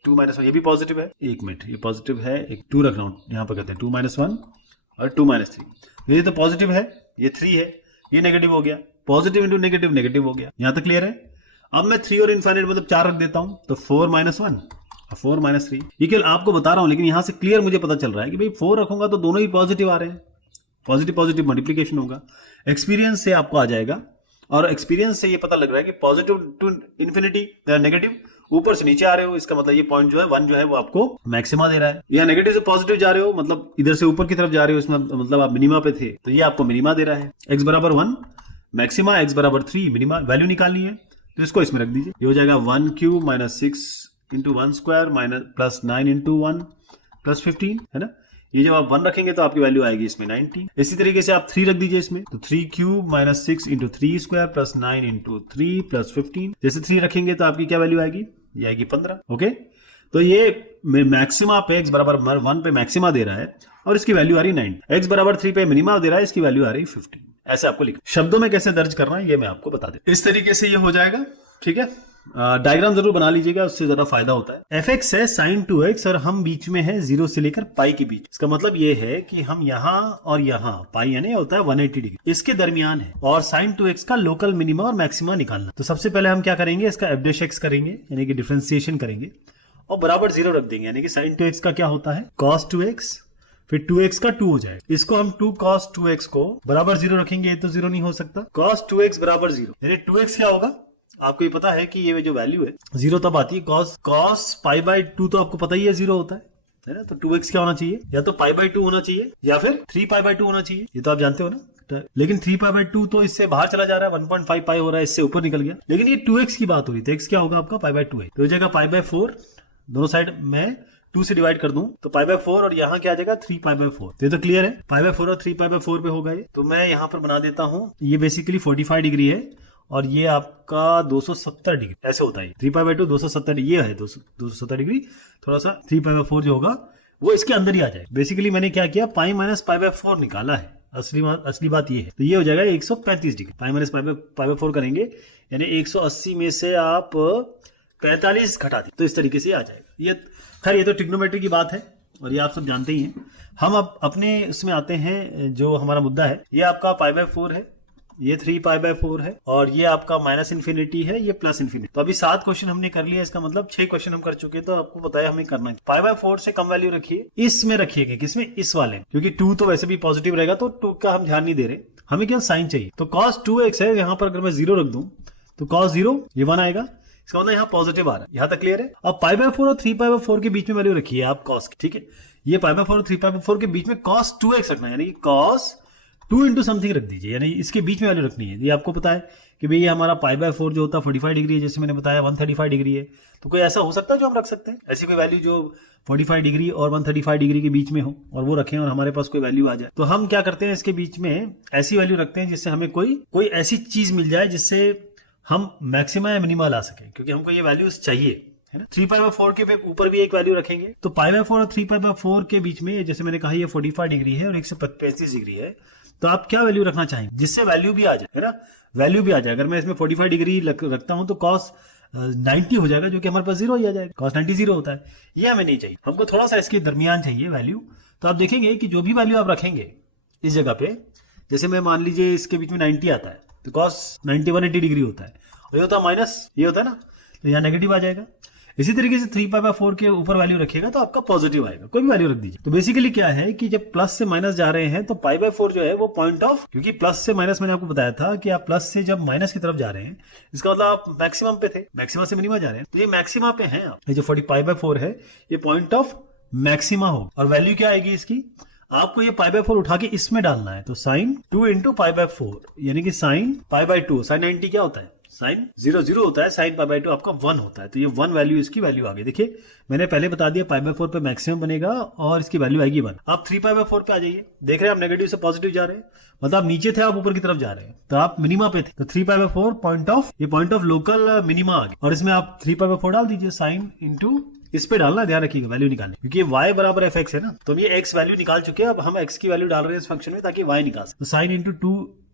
2 - 1 ये भी पॉजिटिव है। 1 मिनट, ये पॉजिटिव है, एक 2 रख रहा हूं, यहां पर कहते हैं 2 - 1 और 2 - 3, ये तो पॉजिटिव है, ये 3 है, ये नेगेटिव हो गया, पॉजिटिव इंटू नेगेटिव हो गया। यहां तक क्लियर है। अब मैं 3 और इनफाइनाइट मतलब 4 रख देता हूं, तो 4 - 1 और 4 - 3। ये केवल आपको बता रहा हूं, लेकिन यहां से क्लियर मुझे पता चल रहा है कि भाई 4 रखूंगा तो दोनों ही पॉजिटिव आ रहे हैं, पॉजिटिव मल्टीप्लीकेशन होगा। एक्सपीरियंस से आपको आ जाएगा, और एक्सपीरियंस से ये पता लग रहा है कि पॉजिटिव टू इन्फिनिटी नेगेटिव ऊपर से नीचे आ रहे हो, इसका मतलब ये पॉइंट जो है 1 जो है वो आपको मैक्सिमा दे रहा है। या नेगेटिव से पॉजिटिव जा रहे हो, मतलब इधर से ऊपर की तरफ जा रहे हो, इसमें मतलब आप मिनिमा पे थे, तो ये आपको मिनिमा दे रहा है। x बराबर 1, मैक्सिमा x बराबर 3, मिनिमा वैल्यू निकालनी है तो इसको इसमें रख दीजिए। ये हो जाएगा 1 cube minus 6 into 1 square minus plus 9 into 1 plus 15, है ना। ये जब आप 1 रखेंगे तो आपकी वैल्यू आएगी इसमें 19। इसी तरीके से आप 3 रख दीजिए इसमें, तो 3 cube minus 6 into 3 square plus 9 into 3 plus 15। जैसे 3 रखेंगे तो आपकी क्या वैल्यू आएगी, ये आएगी 15। ओके, तो ये मैक्सिमा पे x बराबर 1 पे मैक्सिमा दे रहा है और इसकी वैल्यू आ रही 9। x बराबर 3 पे मिनिमा दे रहा है, इसकी वैल्यू आ रही 15। ऐसे आपको लिख, शब्दों में कैसे दर्ज करना है ये मैं आपको बता देता हूं। इस तरीके से ये हो जाएगा, ठीक है। डायग्राम जरूर बना लीजिएगा, उससे ज्यादा फायदा होता है। fx है sin 2x और हम बीच में है 0 से लेकर पाई के बीच। इसका मतलब ये है कि हम यहाँ और यहाँ, पाई यानी होता है 180 डिग्री, इसके दरमियान है और sin 2x का लोकल मिनिमा और मैक्सिमा निकालना। तो सबसे पहले हम क्या करेंगे, इसका f' करेंगे यानी कि डिफरेंशिएशन करेंगे और बराबर 0 रख देंगे, यानी कि sin 2x का क्या होता है cos 2x, फिर 2x का 2 हो जाएगा। इसको हम 2 cos 2x को बराबर 0 रखेंगे, ये तो 0 नहीं हो सकता। cos 2x बराबर 0 यानी 2x क्या होगा, आपको ये पता है कि ये जो वैल्यू है 0 तब आती है, cos पाई बाई 2 तो आपको पता ही है 0 होता है ना। तो 2x क्या होना चाहिए, या तो पाई बाई 2 होना चाहिए या फिर 3 पाई बाई 2 होना चाहिए, ये तो आप जानते हो ना। लेकिन 3 पाई बाई 2 तो इससे बाहर चला जा रहा है, 1.5 पाई हो रहा है, इससे ऊपर निकल गया। लेकिन ये 2x की बात हो रही है, तो x क्या होगा आपका पाई बाई 2 है, तो हो जाएगा पाई बाई 4। दोनों साइड में 2 से डिवाइड कर दूं तो पाई बाई 4 और यहाँ क्या आ जाएगा 3 पाई बाई 4। तो ये तो क्लियर है, पाई बाई 4 और 3 पाई बाई 4 पे होगा ये। तो मैं यहाँ पर बना देता हूँ, ये बेसिकली 45 डिग्री है और ये आपका 270 डिग्री ऐसे होता है। 3 पाई बाई 2 270, ये है 270 डिग्री। थोड़ा सा 3 पाई बाई 4 जो होगा वो इसके अंदर ही आ जाए। बेसिकली मैंने क्या किया, पाई माइनस पाई बाई 4 निकाला है, असली बात ये है। तो ये हो जाएगा 135 degree. Pi minus pi by 4 करेंगे यानी 180 में से आप 45 घटा दें तो इस तरीके से आ जाएगा। ये खैर ये तो ट्रिग्नोमेट्री की बात है और ये आप सब जानते ही हैं। हम अब अपने उसमें आते हैं, जो हमारा मुद्दा है ये आपका पाई बाई 4 है, ये 3 पाई बाई 4 है और ये आपका माइनस इन्फिनिटी है, ये प्लस इन्फिनिटी। तो अभी 7 क्वेश्चन हमने कर लिया, इसका मतलब 6 क्वेश्चन हम कर चुके हैं। तो आपको बताया हमें करना है, पाई बाई 4 से कम वैल्यू रखिए, इसमें रखिएगा, किसमें, इस वाले, क्योंकि 2 तो वैसे भी पॉजिटिव रहेगा तो 2 का हम ध्यान नहीं दे रहे, हमें क्या साइन चाहिए। तो cos 2x है, यहाँ पर अगर मैं 0 रख दूं तो cos 0 ये 1 आएगा, इसका मतलब यहाँ पॉजिटिव आ रहा है। यहाँ तक क्लियर है। अब पाई बाई 4 और 3 पाई बाई 4 के बीच में वैल्यू रखिए आप cos की, ठीक है। ये पाई बाई 4 और 3 पाई बाई 4 के बीच में cos 2x रखना है, यानी कि cos 2 इंटू समथिंग रख दीजिए, यानी इसके बीच में वैल्यू रखनी है। ये आपको पता है कि भाई ये हमारा पाई बाई 4 जो होता है 45 डिग्री है, जैसे मैंने बताया 135 डिग्री है। तो कोई ऐसा हो सकता है जो हम रख सकते हैं, ऐसी कोई वैल्यू जो 45 डिग्री और 135 डिग्री के बीच में हो और वो रखें और हमारे पास कोई वैल्यू आ जाए। तो हम क्या करते हैं, इसके बीच में ऐसी वैल्यू रखते हैं जिससे हमें कोई ऐसी चीज मिल जाए जिससे हम मैक्सिमा या मिनिमा ला सकें, क्योंकि हमको ये वैल्यूज चाहिए, है ना। 3 पाई बाई 4 के ऊपर भी एक वैल्यू रखेंगे। तो पाई बाई 4 और 3 पाई बाई 4 के बीच में, जैसे मैंने कहा, ये 45 डिग्री है और 135 डिग्री है। तो आप क्या वैल्यू रखना चाहेंगे जिससे वैल्यू भी आ जाए, है ना, वैल्यू भी आ जाए। अगर मैं इसमें 45 डिग्री रखता हूं तो cos 90 हो जाएगा, जो कि हमारे पास 0 ही आ जाएगा। cos 90 0 होता है, ये हमें नहीं चाहिए, हमको थोड़ा सा इसके दरमियान चाहिए वैल्यू। तो आप देखेंगे कि जो भी वैल्यू आप रखेंगे इस जगह पे, जैसे मैं मान लीजिए इसके बीच में 90 आता है तो cos 90 180 डिग्री होता है, और ये होता है माइनस, ये होता है ना, तो यहाँ नेगेटिव आ जाएगा। इसी तरीके से 3 पाई बाई 4 के ऊपर वैल्यू रखिएगा तो आपका पॉजिटिव आएगा, कोई भी वैल्यू रख दीजिए। तो बेसिकली क्या है कि जब प्लस से माइनस जा रहे हैं तो पाई बाई 4 जो है वो पॉइंट ऑफ, क्योंकि प्लस से माइनस मैंने आपको बताया था कि आप प्लस से जब माइनस की तरफ जा रहे हैं, इसका मतलब आप मैक्सिमम पे थे, मैक्सिमा से मिनिमा जा रहे हैं, तो ये मैक्सिमा पे हैं आप। ये जो 40 पाई बाई 4 है ये पॉइंट ऑफ मैक्सिमा हो, और वैल्यू क्या आएगी इसकी, आपको ये पाई बाई 4 उठा के इसमें डालना है। तो साइन 2 इंटू पाई बाई 4 यानी कि साइन पाई बाई 2, साइन 90 क्या होता है, साइन 0 0 होता है, साइन पाई बाई 2 आपका 1 होता है। तो ये 1 वैल्यू, इसकी वैल्यू आ गई। देखिए मैंने पहले बता दिया पाई बाई 4 पे मैक्सिमम बनेगा और इसकी वैल्यू आएगी 1। आप 3 पाई बाई 4 पे आ जाइए, देख रहे हैं आप नेगेटिव से पॉजिटिव जा रहे हैं, मतलब आप नीचे थे आप ऊपर की तरफ जा रहे हैं, तो आप मिनिमा पे थे। तो 3 पाई बाई 4 पॉइंट ऑफ, ये पॉइंट ऑफ लोकल मिनिमा आ गया, और इसमें आप 3 पाई बाई 4 डाल दीजिए, साइन इंटू इस पे डालना, ध्यान रखिएगा वैल्यू निकालने, क्योंकि ये y बराबर fx है ना। तो हम ये x वैल्यू निकाल चुके हैं, अब हम x की वैल्यू डाल रहे हैं इस फंक्शन में ताकि y निकाल सके। तो साइन इंटू 2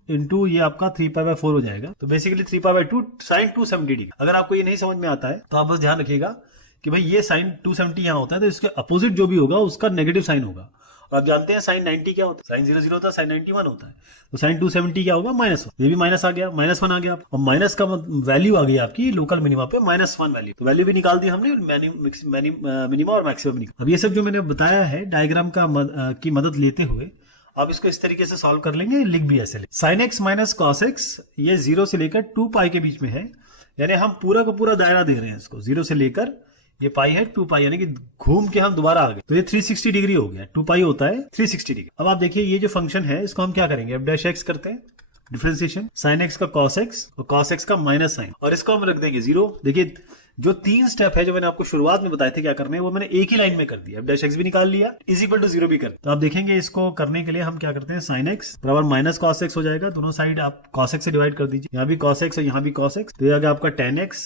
इंटू ये आपका 3 पाई बाई 4 हो जाएगा। तो basically 3 pi by 2 sine 270 degree. अगर आपको ये नहीं समझ में आता है तो आप बस ध्यान रखिएगा कि भाई ये साइन 270 यहाँ होता है, तो इसके अपोजिट जो भी होगा उसका नेगेटिव साइन होगा। और आप जानते हैं साइन 90 क्या होता है, साइन 0 0 होता है, साइन 90 1 होता है। तो साइन 270 क्या होगा, -1। ये भी माइनस आ गया, -1 आ गया, और माइनस का वैल्यू आ गई आपकी लोकल मिनिमा पे -1 वैल्यू। तो वैल्यू भी निकाल दी हमने, मिनिमा और मैक्सिमम निकाल। अब ये सब जो मैंने बताया है डायग्राम की मदद लेते हुए आप इसको इस तरीके से सॉल्व कर लेंगे, लिख भी ऐसे sine x minus cos x, ये 0 से लेकर 2 पाई के बीच में है, यानी हम पूरा का पूरा दायरा दे रहे हैं इसको, 0 से लेकर ये पाई है 2 पाई, यानी कि घूम के हम दोबारा आ गए। तो ये 360 डिग्री हो गया, 2 पाई होता है 360 डिग्री। अब आप देखिए ये जो फंक्शन है इसको हम क्या करेंगे, f डैश x करते हैं, डिफरेंशिएशन, साइन एक्स का कॉस एक्स और कॉस एक्स का माइनस साइन, और इसको हम रख देंगे 0। देखिए जो 3 स्टेप है जो मैंने आपको शुरुआत में बताए थे क्या करने, वो मैंने एक ही लाइन में कर दिया। डैश एक्स भी निकाल लिया, इज इक्वल टू 0 भी कर। तो आप देखेंगे इसको करने के लिए हम क्या करते हैं, साइन एक्स बराबर माइनस कॉस एक्स हो जाएगा, दोनों साइड आप कॉस एक्स से डिवाइड कर दीजिए, यहाँ भी कॉस एक्स है यहाँ भी कॉस एक्स, तो ये आ गया आपका tan x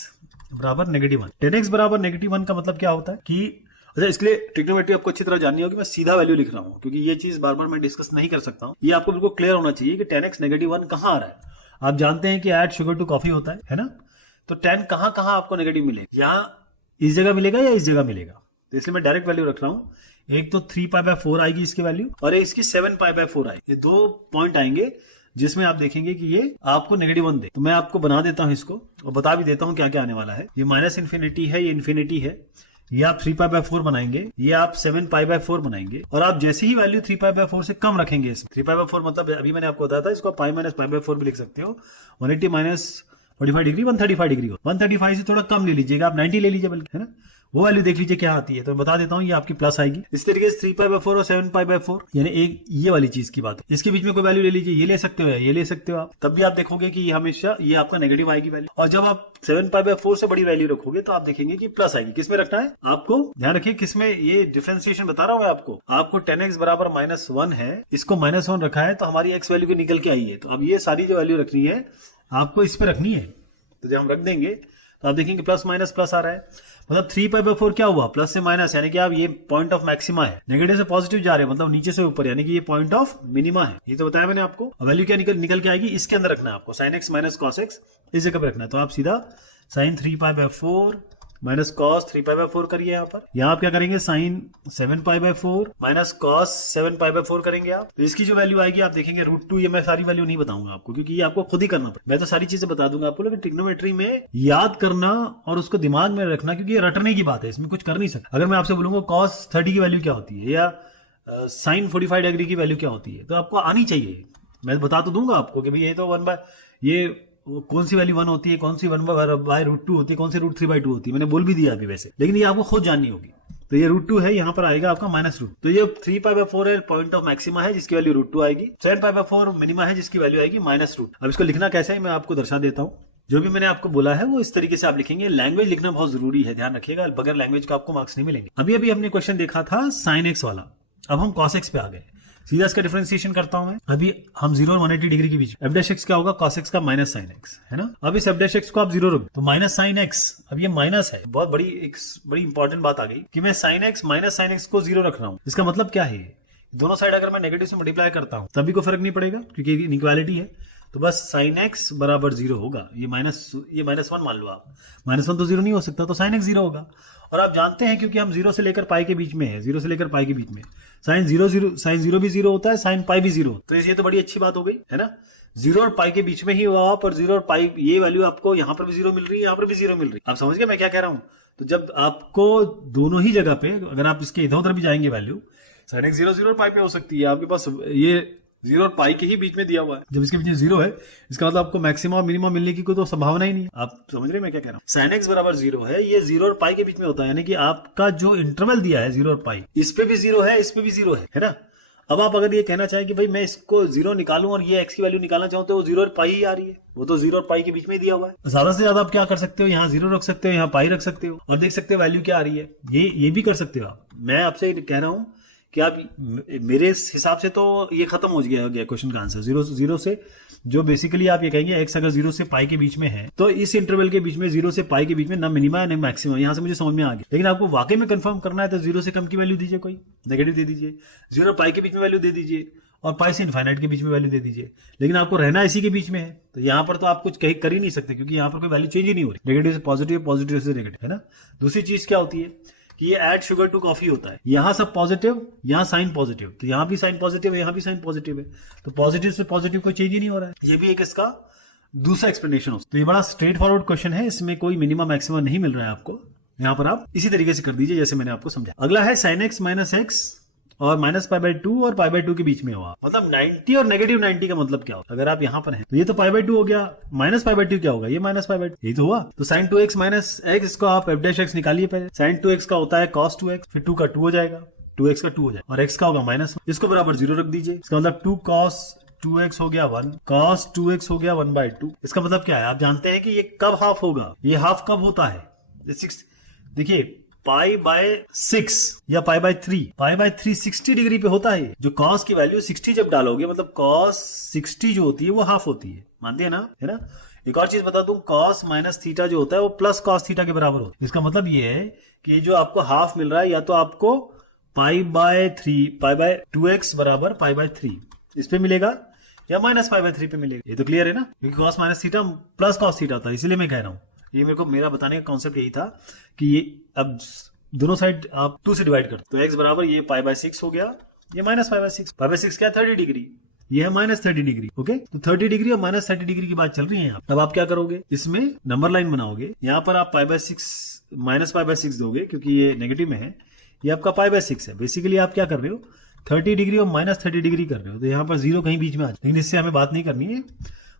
बराबर -1। tan x बराबर -1 का मतलब क्या होता है कि अच्छा, इसके लिए ट्रिग्नोमेट्री आपको अच्छी तरह जाननी होगी। मैं सीधा वैल्यू लिख रहा हूँ क्योंकि ये चीज बार बार मैं डिस्कस नहीं कर सकता हूँ। ये आपको बिल्कुल क्लियर होना चाहिए कि tan x -1 कहाँ आ रहा है। आप जानते हैं कि ऐड शुगर टू कॉफी होता है ना, तो tan कहाँ कहाँ आपको नेगेटिव मिलेगा, यहाँ इस जगह मिलेगा या इस जगह मिलेगा, तो इसलिए मैं डायरेक्ट वैल्यू रख रहा हूँ। एक तो 3π/4 आएगी इसकी वैल्यू, और इसकी 7π/4 आएगी। ये 2 पॉइंट आएंगे जिसमें आप देखेंगे कि ये आपको -1 दे। तो मैं आपको बना देता हूं इसको और बता भी देता हूं क्या क्या आने वाला है। ये -∞ है, ये इन्फिनिटी है, ये आप 3π/4 बनाएंगे, ये आप 7π/4 बनाएंगे, और आप जैसे ही वैल्यू 3π/4 से कम रखेंगे इसमें, 3π/4 मतलब अभी मैंने आपको बताया था, इसको π - π/4 भी लिख सकते हो। 180 - 45 डिग्री 135 डिग्री हो, 135 से थोड़ा कम ले लीजिएगा आप, 90 ले लीजिए बल्कि, है ना। वो वैल्यू देख लीजिए क्या आती है, तो मैं बता देता हूँ, ये आपकी प्लस आएगी। इस तरीके से 3π/4 और 7π/4 यानी एक ये वाली चीज की बात है। इसके बीच में कोई वैल्यू ले लीजिए, ये ले सकते हो, ये ले सकते हो आप, तब भी आप देखोगे कि ये हमेशा ये आपका नेगेटिव आएगी वैल्यू। और जब आप 7π/4 से बड़ी वैल्यू रखोगे तो आप देखेंगे कि प्लस आएगी। किसमें रखना है आपको ध्यान रखिए, किसमें, ये डिफरेंशिएशन बता रहा हूँ आपको tan x बराबर -1 है, इसको -1 रखा है, तो हमारी x वैल्यू भी निकल के आई है। तो अब ये सारी जो वैल्यू रखनी है आपको इस पे रखनी है, तो जब हम रख देंगे तो आप देखेंगे प्लस माइनस प्लस आ रहा है। मतलब 3π/4 क्या हुआ, प्लस से माइनस, यानी कि आप ये पॉइंट ऑफ मैक्सिमा है, नेगेटिव से पॉजिटिव जा रहे हैं, मतलब नीचे से ऊपर, यानी कि ये पॉइंट ऑफ मिनिमा है। ये तो बताया मैंने आपको। वैल्यू क्या निकल के आएगी, इसके अंदर रखना है आपको, sin x minus cos x इस जगह पे रखना है। तो आप सीधा sin 3π/4 माइनस cos 3π/4 करिए यहाँ आप क्या करेंगे, sin 7π/4 माइनस cos 7π/4 करेंगे आप। तो इसकी जो वैल्यू आएगी आप देखेंगे √2। ये मैं सारी वैल्यू नहीं बताऊंगा आपको क्योंकि ये आपको खुद ही करना पड़ेगा। मैं तो सारी चीजें बता दूंगा आपको, लेकिन ट्रिग्नोमेट्री में याद करना और उसको दिमाग में रखना, क्योंकि ये रटने की बात है, इसमें कुछ कर नहीं सकता। अगर मैं आपसे बोलूंगा cos 30 की वैल्यू क्या होती है या sin 45 डिग्री की वैल्यू क्या होती है, तो आपको आनी चाहिए। मैं बता तो दूंगा आपको कि भाई ये तो ये कौन सी वैल्यू 1 होती है, कौन सी 1/√2 होती है, कौन सी √3/2 होती है, मैंने बोल भी दिया अभी वैसे, लेकिन ये आपको खुद जाननी होगी। तो ये √2 है, यहाँ पर आएगा आपका -√2। तो ये 3π/4 है, पॉइंट ऑफ मैक्सिमा है जिसकी वैल्यू √2 आएगी, 7π/4 मिनिमा है जिसकी वैल्यू आएगी -√2। अब इसको लिखना कैसे है मैं आपको दर्शा देता हूँ। जो भी मैंने आपको बोला है वो इस तरीके से आप लिखेंगे। लैंग्वेज लिखना बहुत जरूरी है, ध्यान रखिएगा, बगैर लैंग्वेज का आपको मार्क्स नहीं मिलेंगे। अभी हमने क्वेश्चन देखा था sin x वाला, अब हम cos x पे आ गए। सीधा इसका डिफरेंशिएशन करता हूं मैं। अभी हम 0 और 180 डिग्री के बीच f' क्या होगा, cos x का माइनस sin x, है ना। अब इस f' को आप 0 रख, तो माइनस sin x, अब ये माइनस है, बहुत बड़ी इंपॉर्टेंट बात आ गई कि मैं sin x minus sin x को 0 रख रहा हूं। इसका मतलब क्या है, दोनों साइड अगर मैं नेगेटिव से मल्टीप्लाई करता हूं तभी को फर्क नहीं पड़ेगा क्योंकि इनइक्वालिटी है। तो बस sin x बराबर 0 होगा। ये -1 मान लो आप, -1 तो 0 नहीं हो सकता, तो sin x 0 होगा। और आप जानते हैं क्योंकि हम 0 से लेकर पाई के बीच में है, 0 से लेकर पाई के बीच में sin 0 भी 0 होता है, sin पाई भी 0। तो ये तो बड़ी अच्छी बात हो गई, है ना। 0 और पाई के बीच में ही हुआ, और 0 और पाई ये वैल्यू आपको यहाँ पर भी 0 मिल रही है, यहाँ पर भी 0 मिल रही है। आप समझ गए मैं क्या कह रहा हूँ। तो जब आपको दोनों ही जगह पे, अगर आप इसके इधर उधर भी जाएंगे वैल्यू, sin x 0 और पाई पे हो सकती है, आपके पास ये 0 और पाई के ही बीच में दिया हुआ है। जब इसके बीच में 0 है, इसका मतलब आपको मैक्सिमम और मिनिमम मिलने की कोई तो संभावना ही नहीं है। आप समझ रहे हैं मैं क्या कह रहा हूँ। sin x बराबर 0 है, ये 0 और पाई के बीच में होता है, यानी कि आपका जो इंटरवल दिया है 0 और पाई, इस पे भी 0 है, इस पे भी 0 है ना। अब आप अगर ये कहना चाहें कि भाई मैं इसको 0 निकालूं और ये x की वैल्यू निकालना चाहूं, तो वो 0 और पाई ही आ रही है, वो तो 0 और पाई के बीच में दिया हुआ है। ज्यादा से ज्यादा आप क्या कर सकते हो, यहाँ 0 रख सकते हो, यहाँ पाई रख सकते हो, और देख सकते हो वैल्यू क्या आ रही है। ये भी कर सकते हो आप। मैं आपसे कह रहा हूँ कि आप, मेरे हिसाब से तो ये खत्म हो गया क्वेश्चन का आंसर। 0 से जो बेसिकली आप ये कहेंगे x अगर 0 से पाई के बीच में है, तो इस इंटरवल के बीच में 0 से पाई के बीच में ना मिनिमा है ना मैक्सिमम। यहां से मुझे समझ में आ गया। लेकिन आपको वाकई में कंफर्म करना है तो 0 से कम की वैल्यू दीजिए, कोई नेगेटिव दे दीजिए, 0 और पाई के बीच में वैल्यू दे दीजिए, और पाई से इनफाइनाइट के बीच में वैल्यू दे दीजिए। लेकिन आपको रहना इसी के बीच में है, तो यहाँ पर तो आप कुछ कर ही नहीं सकते क्योंकि यहाँ पर कोई वैल्यू चेंज ही नहीं हो रही। नेगेटिव से पॉजिटिव, पॉजिटिव से नेगेटिव, है ना। दूसरी चीज क्या होती है कि ये ऐड शुगर टू कॉफी होता है। यहाँ सब पॉजिटिव, यहाँ साइन पॉजिटिव, तो यहाँ भी साइन पॉजिटिव है, यहाँ भी साइन पॉजिटिव है, तो पॉजिटिव से पॉजिटिव कोई चेंज ही नहीं हो रहा है। ये भी एक इसका दूसरा एक्सप्लेनेशन हो। तो ये बड़ा स्ट्रेट फॉरवर्ड क्वेश्चन है, इसमें कोई मिनिमम मैक्सिमम नहीं मिल रहा है आपको। यहाँ पर आप इसी तरीके से कर दीजिए जैसे मैंने आपको समझा। अगला है sin x माइनस x और -π/2 और π/2 के बीच में हुआ, मतलब 90 और -90 का मतलब क्या होगा। अगर आप यहाँ पर हैं तो ये तो π/2 हो गया, -π/2 क्या होगा, ये -π/2, यही तो हुआ। तो sin 2x माइनस x, इसको आप f' निकालिए पहले। sin 2x का होता है cos 2x, फिर 2 का 2 हो जाएगा, 2x का 2 हो जाएगा, और x का होगा माइनस, इसको बराबर 0 रख दीजिए। इसका मतलब 2 cos 2x हो गया 1, cos 2x हो गया 1/2। इसका मतलब क्या है, आप जानते हैं कि ये कब हाफ होगा, ये हाफ कब होता है, 6, देखिए π/6 या π/3 60 डिग्री पे होता है। जो cos की वैल्यू 60 जब डालोगे, मतलब cos 60 जो होती है वो हाफ होती है, मानते हैं ना, है ना। एक और चीज बता दूं, cos माइनस थीटा जो होता है वो प्लस cos थीटा के बराबर होता है। इसका मतलब ये है कि जो आपको हाफ मिल रहा है, या तो आपको π/2x बराबर π/3 इस पे मिलेगा, या माइनस π/3 पे मिलेगा। ये तो क्लियर है ना, क्योंकि cos minus theta plus cos theta था, इसीलिए मैं कह रहा हूं। ये मेरा बताने का कॉन्सेप्ट यही था कि ये अब दोनों साइड आप 2 से डिवाइड करते, तो x बराबर ये π/6 हो गया, ये माइनस π/6 क्या 30 डिग्री, ये है माइनस 30 डिग्री। ओके, तो 30 डिग्री और माइनस 30 डिग्री की बात चल रही है यहाँ। अब आप क्या करोगे, इसमें नंबर लाइन बनाओगे, यहाँ पर आप π/6 माइनस π/6 दोगे, क्योंकि ये नेगेटिव में है, ये आपका π/6 है। बेसिकली आप क्या कर रहे हो, 30 डिग्री और माइनस 30 डिग्री कर रहे हो, तो यहाँ पर जीरो कहीं बीच में आ जाए, लेकिन इससे हमें बात नहीं करनी है।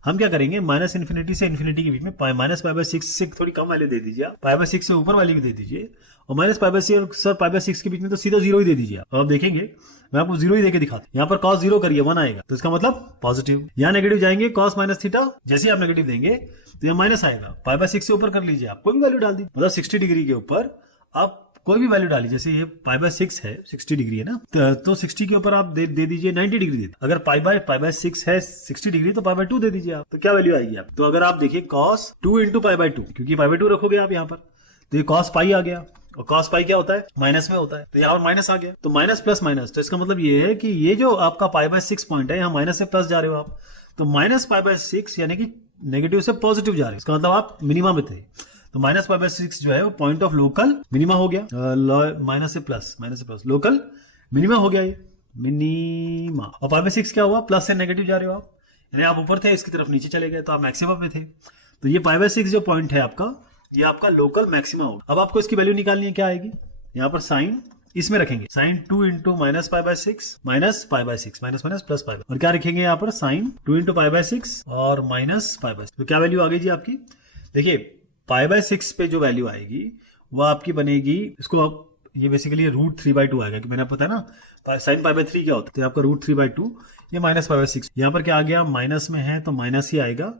हम क्या करेंगे, माइनस इन्फिनिटी से इन्फिनिटी के बीच में माइनस π/6 से थोड़ी कम वैल्यू दे दीजिए, π/6 से ऊपर वाली भी दे दीजिए, और माइनस π/6 और सर π/6 के बीच में तो सीधा जीरो ही दे दीजिए। आप देखेंगे, मैं आपको जीरो ही देके दिखाता हूं। यहाँ पर cos 0 करिए 1 आएगा, तो इसका मतलब पॉजिटिव। यहाँ नेगेटिव जाएंगे, cos माइनस थीटा, जैसे आप नेगेटिव देंगे तो यहाँ माइनस आएगा। π/6 से ऊपर कर लीजिए, आप कोई भी वैल्यू डाल दी, मतलब 60 डिग्री के ऊपर आप कोई भी वैल्यू डाली, जैसे ये π/6 है, 60 डिग्री है ना, तो 60 के ऊपर आप दे दीजिए 90 डिग्री दे। अगर π/6 है 60 डिग्री, तो π/2 दे दीजिए आप, तो क्या वैल्यू आएगी आप। तो अगर आप देखिए cos 2 इंटू π/2, क्योंकि π/2 रखोगे आप यहाँ पर, तो ये cos π आ गया, और cos π क्या होता है, माइनस में होता है, तो यहाँ पर माइनस आ गया, तो माइनस प्लस माइनस, तो इसका मतलब ये है कि ये जो आपका π/6 पॉइंट है, यहाँ माइनस से प्लस जा रहे हो आप, तो माइनस π/6 यानी कि नेगेटिव से पॉजिटिव जा रहे हो, इसका मतलब आप मिनिमा में थे। तो माइनस π/6 जो है वो पॉइंट ऑफ लोकल मिनिमा हो गया, माइनस से प्लस लोकल मिनिमा हो गया, ये मिनिमा। और π/6 क्या हुआ, प्लस से नेगेटिव जा रहे हो आप, यानी आप ऊपर थे, इसकी तरफ नीचे चले गए, तो आप मैक्सिमम पे थे। तो ये π/6 जो पॉइंट है आपका, ये आपका लोकल मैक्सिमा होगा। अब आपको इसकी वैल्यू निकालनी है, क्या आएगी, यहाँ पर साइन इसमें रखेंगे, sine 2 into minus π/6 minus π/6 minus plus π, और क्या रखेंगे यहाँ पर, साइन 2 इंटू π/6 और माइनस π/6। तो क्या वैल्यू आ गई जी आपकी, देखिए π/6 पे जो वैल्यू आएगी वो आपकी बनेगी, इसको आप ये बेसिकली √3/2 आएगा, कि मैंने पता है ना साइन π/3 क्या होता है, तो आपका √3/2, ये माइनस π/6, यहाँ पर क्या आ गया, माइनस में है तो माइनस ही आएगा।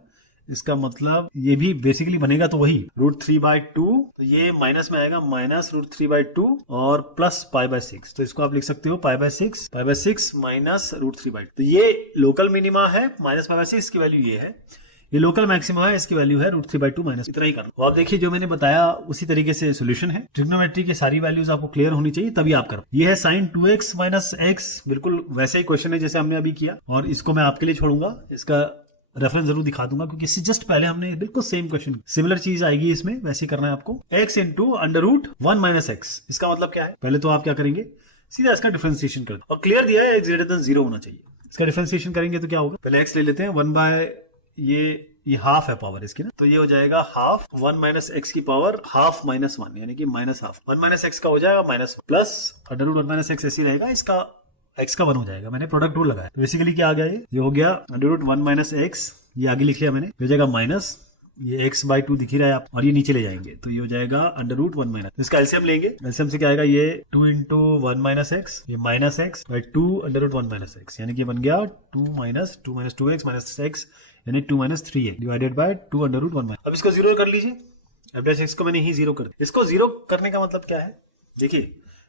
इसका मतलब ये भी बेसिकली बनेगा तो वही √3/2, तो ये माइनस में आएगा, माइनस √3/2 और प्लस π/6, तो इसको आप लिख सकते हो π/6 माइनस √3/2। तो ये लोकल मिनिमा है, माइनस π/6 की वैल्यू ये है, ये लोकल मैक्सिमा है, इसकी वैल्यू है √3/2 माइनस, इतना ही करना। तो आप देखिए जो मैंने बताया उसी तरीके से सोल्यूशन है। ट्रिग्नोमेट्री की सारी वैल्यूज आपको क्लियर होनी चाहिए, तभी आप करो। ये है sin 2x माइनस x, बिल्कुल वैसे ही क्वेश्चन है जैसे हमने अभी किया, और इसको मैं आपके लिए छोड़ूंगा, इसका रेफरेंस जरूर दिखा दूंगा, क्योंकि इससे जस्ट पहले हमने बिल्कुल सेम क्वेश्चन, सिमिलर चीज आएगी इसमें, वैसे करना है आपको। x इंटू √1 माइनस x, इसका मतलब क्या है, पहले तो आप क्या करेंगे, सीधा इसका डिफरेंशिएशन कर, और क्लियर दिया है x ग्रेटर देन 0 होना चाहिए। इसका डिफरेंशिएशन करेंगे तो क्या होगा, पहले x ले लेते हैं, 1 ये हाफ है पावर इसकी ना, तो ये हो जाएगा हाफ 1 माइनस एक्स की पावर हाफ माइनस 1, यानी कि माइनस हाफ 1 माइनस एक्स का हो जाएगा माइनस प्लस √1 माइनस एक्स ऐसे रहेगा, इसका x का 1 हो जाएगा। मैंने प्रोडक्ट रूल लगाया, तो बेसिकली क्या आ गया, ये हो गया √1 माइनस एक्स, ये आगे लिख लिया मैंने, हो जाएगा माइनस, ये x/2 दिख ही रहा है आप, और ये नीचे ले जाएंगे तो ये हो जाएगा √1 माइनस, इसका एलसीएम लेंगे, एलसीएम से क्या आएगा, ये 2 इंटू 1 माइनस एक्स, ये minus x by 2 √1 minus x, यानी कि बन गया 2 माइनस 2x माइनस एक्स, यानी 2 माइनस 3 है डिवाइडेड बाय 2 √1 माइनस। अब इसको जीरो कर लीजिए, अब x को मैंने ही जीरो कर दिया। इसको जीरो करने का मतलब क्या है, देखिए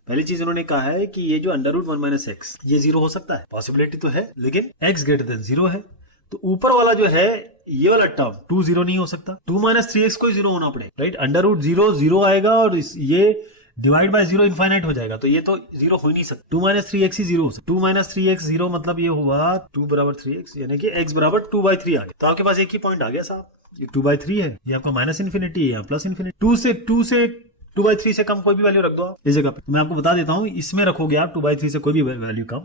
पहली चीज उन्होंने कहा है कि ये जो √1 माइनस एक्स ये जीरो हो सकता है, पॉसिबिलिटी तो है, लेकिन x ग्रेटर देन 0 है, तो ऊपर वाला जो है ये वाला टर्म 2 0 नहीं हो सकता, 2 माइनस 3x को ही जीरो होना पड़ेगा, राइट। √0 0 आएगा और ये डिवाइड बाय 0 इनफाइनाइट हो जाएगा, तो ये तो जीरो हो ही नहीं सकता। 2 माइनस 3x ही जीरो हो सकता, 2 माइनस 3x 0 मतलब ये हुआ 2 बराबर 3x, यानी कि x बराबर 2/3 आ गया। तो आपके पास एक ही पॉइंट आ गया साहब, ये 2/3 है, ये आपका माइनस इन्फिनिटी है या प्लस इन्फिनिटी, 2 से 2/3 से कम कोई भी वैल्यू रख दो आप इस जगह पे। मैं आपको बता देता हूँ, इसमें रखोगे आप 2/3 से कोई भी वैल्यू कम,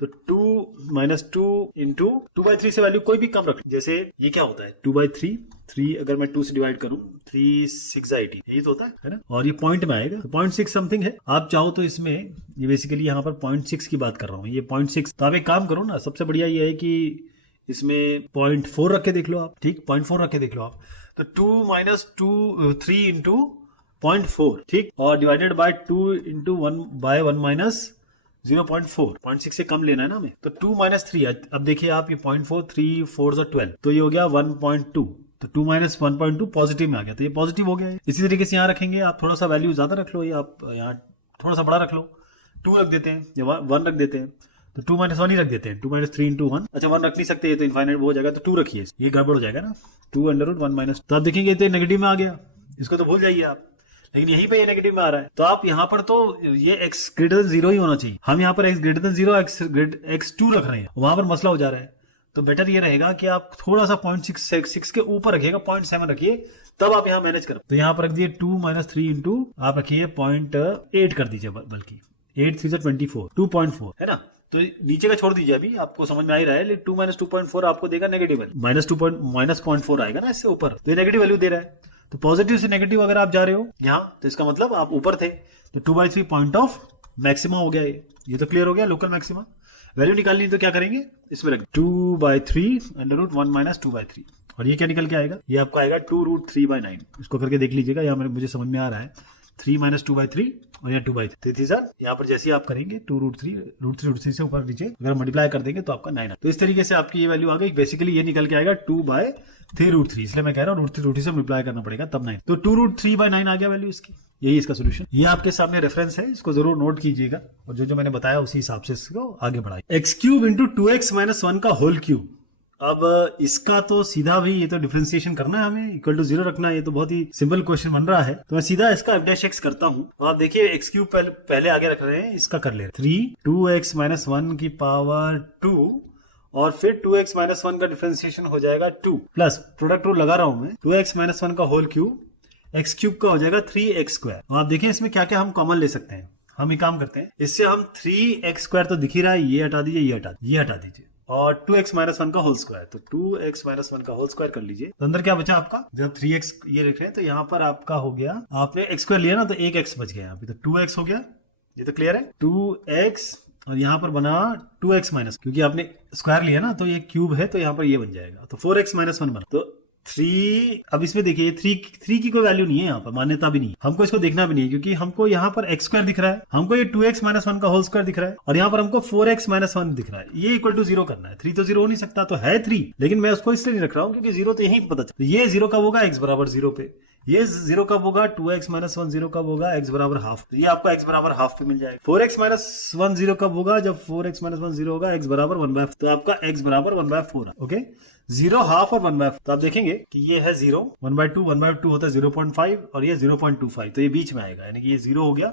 तो 2 माइनस 2 इंटू 2/3 से वैल्यू कोई भी कम रख, जैसे ये क्या होता है 2/3, 3 अगर मैं 2 से डिवाइड करूं 3 6 18, यही तो होता है ना, और ये पॉइंट में आएगा, तो 0.6 समथिंग है। आप चाहो तो इसमें ये बेसिकली यहाँ पर 0.6 की बात कर रहा हूँ, ये 0.6, तो आप एक काम करो ना, सबसे बढ़िया ये है कि इसमें 0.4 रख के देख लो आप, ठीक 0.4 रख के देख लो आप, तो 2 माइनस 3 इंटू 0.4, ठीक, और divided by 2 into 1 by 1 minus 0.4, 0.6 से कम लेना है ना हमें, तो 2 माइनस 3। अब देखिए आप, ये 0.4, 3 4 12, तो ये हो गया 1.2, तो 2 माइनस 1.2 पॉजिटिव में आ गया, तो ये पॉजिटिव हो गया। इसी तरीके से यहाँ रखेंगे आप, थोड़ा सा वैल्यू ज्यादा रख लो, ये आप यहाँ थोड़ा सा बड़ा रख लो, 2 रख देते हैं या 1 रख देते हैं, तो 2 माइनस 1 ही रख देते हैं, 2 माइनस 3 इंटू 1। अच्छा 1 रख नहीं सकते, ये तो इनफाइनाइट हो जाएगा, तो 2 रखिए, ये गड़बड़ हो जाएगा ना, 2 अंडर रूट 1 माइनस, तो आप देखेंगे तो नेगेटिव में आ गया, इसको तो भूल जाइए आप, लेकिन यहीं पे ये नेगेटिव में आ रहा है, तो आप यहाँ पर तो ये x ग्रेटर देन 0 ही होना चाहिए, हम यहाँ पर x ग्रेटर देन 0 x2 रख रहे हैं, वहां पर मसला हो जा रहा है। तो बेटर ये रहेगा कि आप थोड़ा सा 0.6 के ऊपर रखिएगा, 0.7 रखिए, तब आप यहाँ मैनेज करो। तो यहाँ पर रख दिए 2 माइनस 3 इंटू आप रखिए 0.8 कर दीजिए, बल्कि 8 3 24, 2.4 है ना, तो नीचे का छोड़ दीजिए, अभी आपको समझ में आ ही रहा है, लेकिन 2 माइनस 2.4 आपको देगा नेगेटिव, माइनस 0.4 आएगा ना इससे ऊपर, तो ये नेगेटिव वैल्यू दे रहा है। तो पॉजिटिव से नेगेटिव अगर आप जा रहे हो यहाँ, तो इसका मतलब आप ऊपर थे, तो 2/3 पॉइंट ऑफ मैक्सिमा हो गया, ये तो क्लियर हो गया। लोकल मैक्सिमा वैल्यू निकालनी, तो क्या करेंगे, इसमें रख 2/3 अंडर रूट 1 माइनस 2/3, और ये क्या निकल के आएगा, ये आपको आएगा 2 रूट 3/9। इसको करके देख लीजिएगा, यहाँ मुझे समझ में आ रहा है, 3 माइनस 2/3 और यहाँ 2/3 थी सर। यहाँ पर जैसे आप करेंगे 2 रूट 3 से ऊपर नीचे अगर मल्टीप्लाई कर देंगे तो आपका 9। तो इस तरीके से आपकी ये वैल्यू आ गई, बेसिकली ये निकल के आएगा 2/3 रूट 3, इसलिए मैं कह रहा हूँ रूट 3 से मल्टीप्लाई करना पड़ेगा तब 9, तो 2 रूट 3/9 आ गया वैल्यू इसकी। यही इसका सोल्यूशन, ये आपके सामने रेफरेंस है, इसको जरूर नोट कीजिएगा, और जो मैंने बताया उसी हिसाब से इसको आगे बढ़ाइए। x cube into 2x minus 1 का होल क्यूब। अब इसका तो सीधा भी ये तो डिफरेंशिएशन करना है हमें, इक्वल टू 0 रखना है, ये तो बहुत ही सिंपल क्वेश्चन बन रहा है, तो मैं सीधा इसका f' करता हूं। तो आप देखिए x क्यूब पहले आगे रख रहे हैं, इसका कर ले 3 2x माइनस 1 की पावर 2, और फिर 2x माइनस 1 का डिफरेंशिएशन हो जाएगा 2 प्लस प्रोडक्ट रूल लगा रहा हूं मैं, 2x माइनस 1 का होल क्यूब, x क्यूब का हो जाएगा 3x²। और आप देखिए इसमें क्या क्या हम कॉमन ले सकते हैं, हम एक काम करते हैं, इससे हम 3x² तो दिख ही रहा है, ये हटा दीजिए, ये हटा दीजिए, और 2x माइनस 1 का होल स्क्वायर, तो 2x माइनस 1 का होल स्क्वायर कर लीजिए। तो अंदर क्या बचा आपका, जब 3x ये लिख रहे हैं तो यहाँ पर आपका हो गया, आपने x² लिया ना, तो एक x बच गया, अभी तो 2x हो गया, ये तो क्लियर है, 2x, और यहाँ पर बना 2x माइनस, क्योंकि आपने स्क्वायर लिया ना, तो ये क्यूब है, तो यहाँ पर ये बन जाएगा, तो 4x माइनस 1 बना, तो 3। अब इसमें देखिए 3 की कोई वैल्यू नहीं है, यहाँ पर मान्यता भी नहीं, हमको इसको देखना भी नहीं है, क्योंकि हमको यहाँ पर x² दिख रहा है, हमको ये 2x माइनस 1 का होल स्क्वायर दिख रहा है, और यहाँ पर हमको 4x माइनस 1 दिख रहा है, ये इक्वल टू 0 करना है। 3 तो 0 हो नहीं सकता, तो है 3, लेकिन मैं उसको इसलिए नहीं रख रहा हूँ क्योंकि 0 तो यही पता चलता, ये 0 कब होगा, x बराबर 0 पे, ये 0 कब होगा, 2x माइनस 1 0 कब होगा, x बराबर हाफ, तो ये आपको x बराबर हाफ पे मिल जाएगा। 4x माइनस 1 0 कब होगा, जब 4x माइनस 1 0 होगा, x बराबर 1/4, तो आपका x बराबर 1/4 ओके, 0 हाफ और 1/4, तो आप देखेंगे कि ये है 0 1/2, 1/2 होता है 0.5, और ये 0.25, तो ये बीच में आएगा, यानी कि ये 0 हो गया,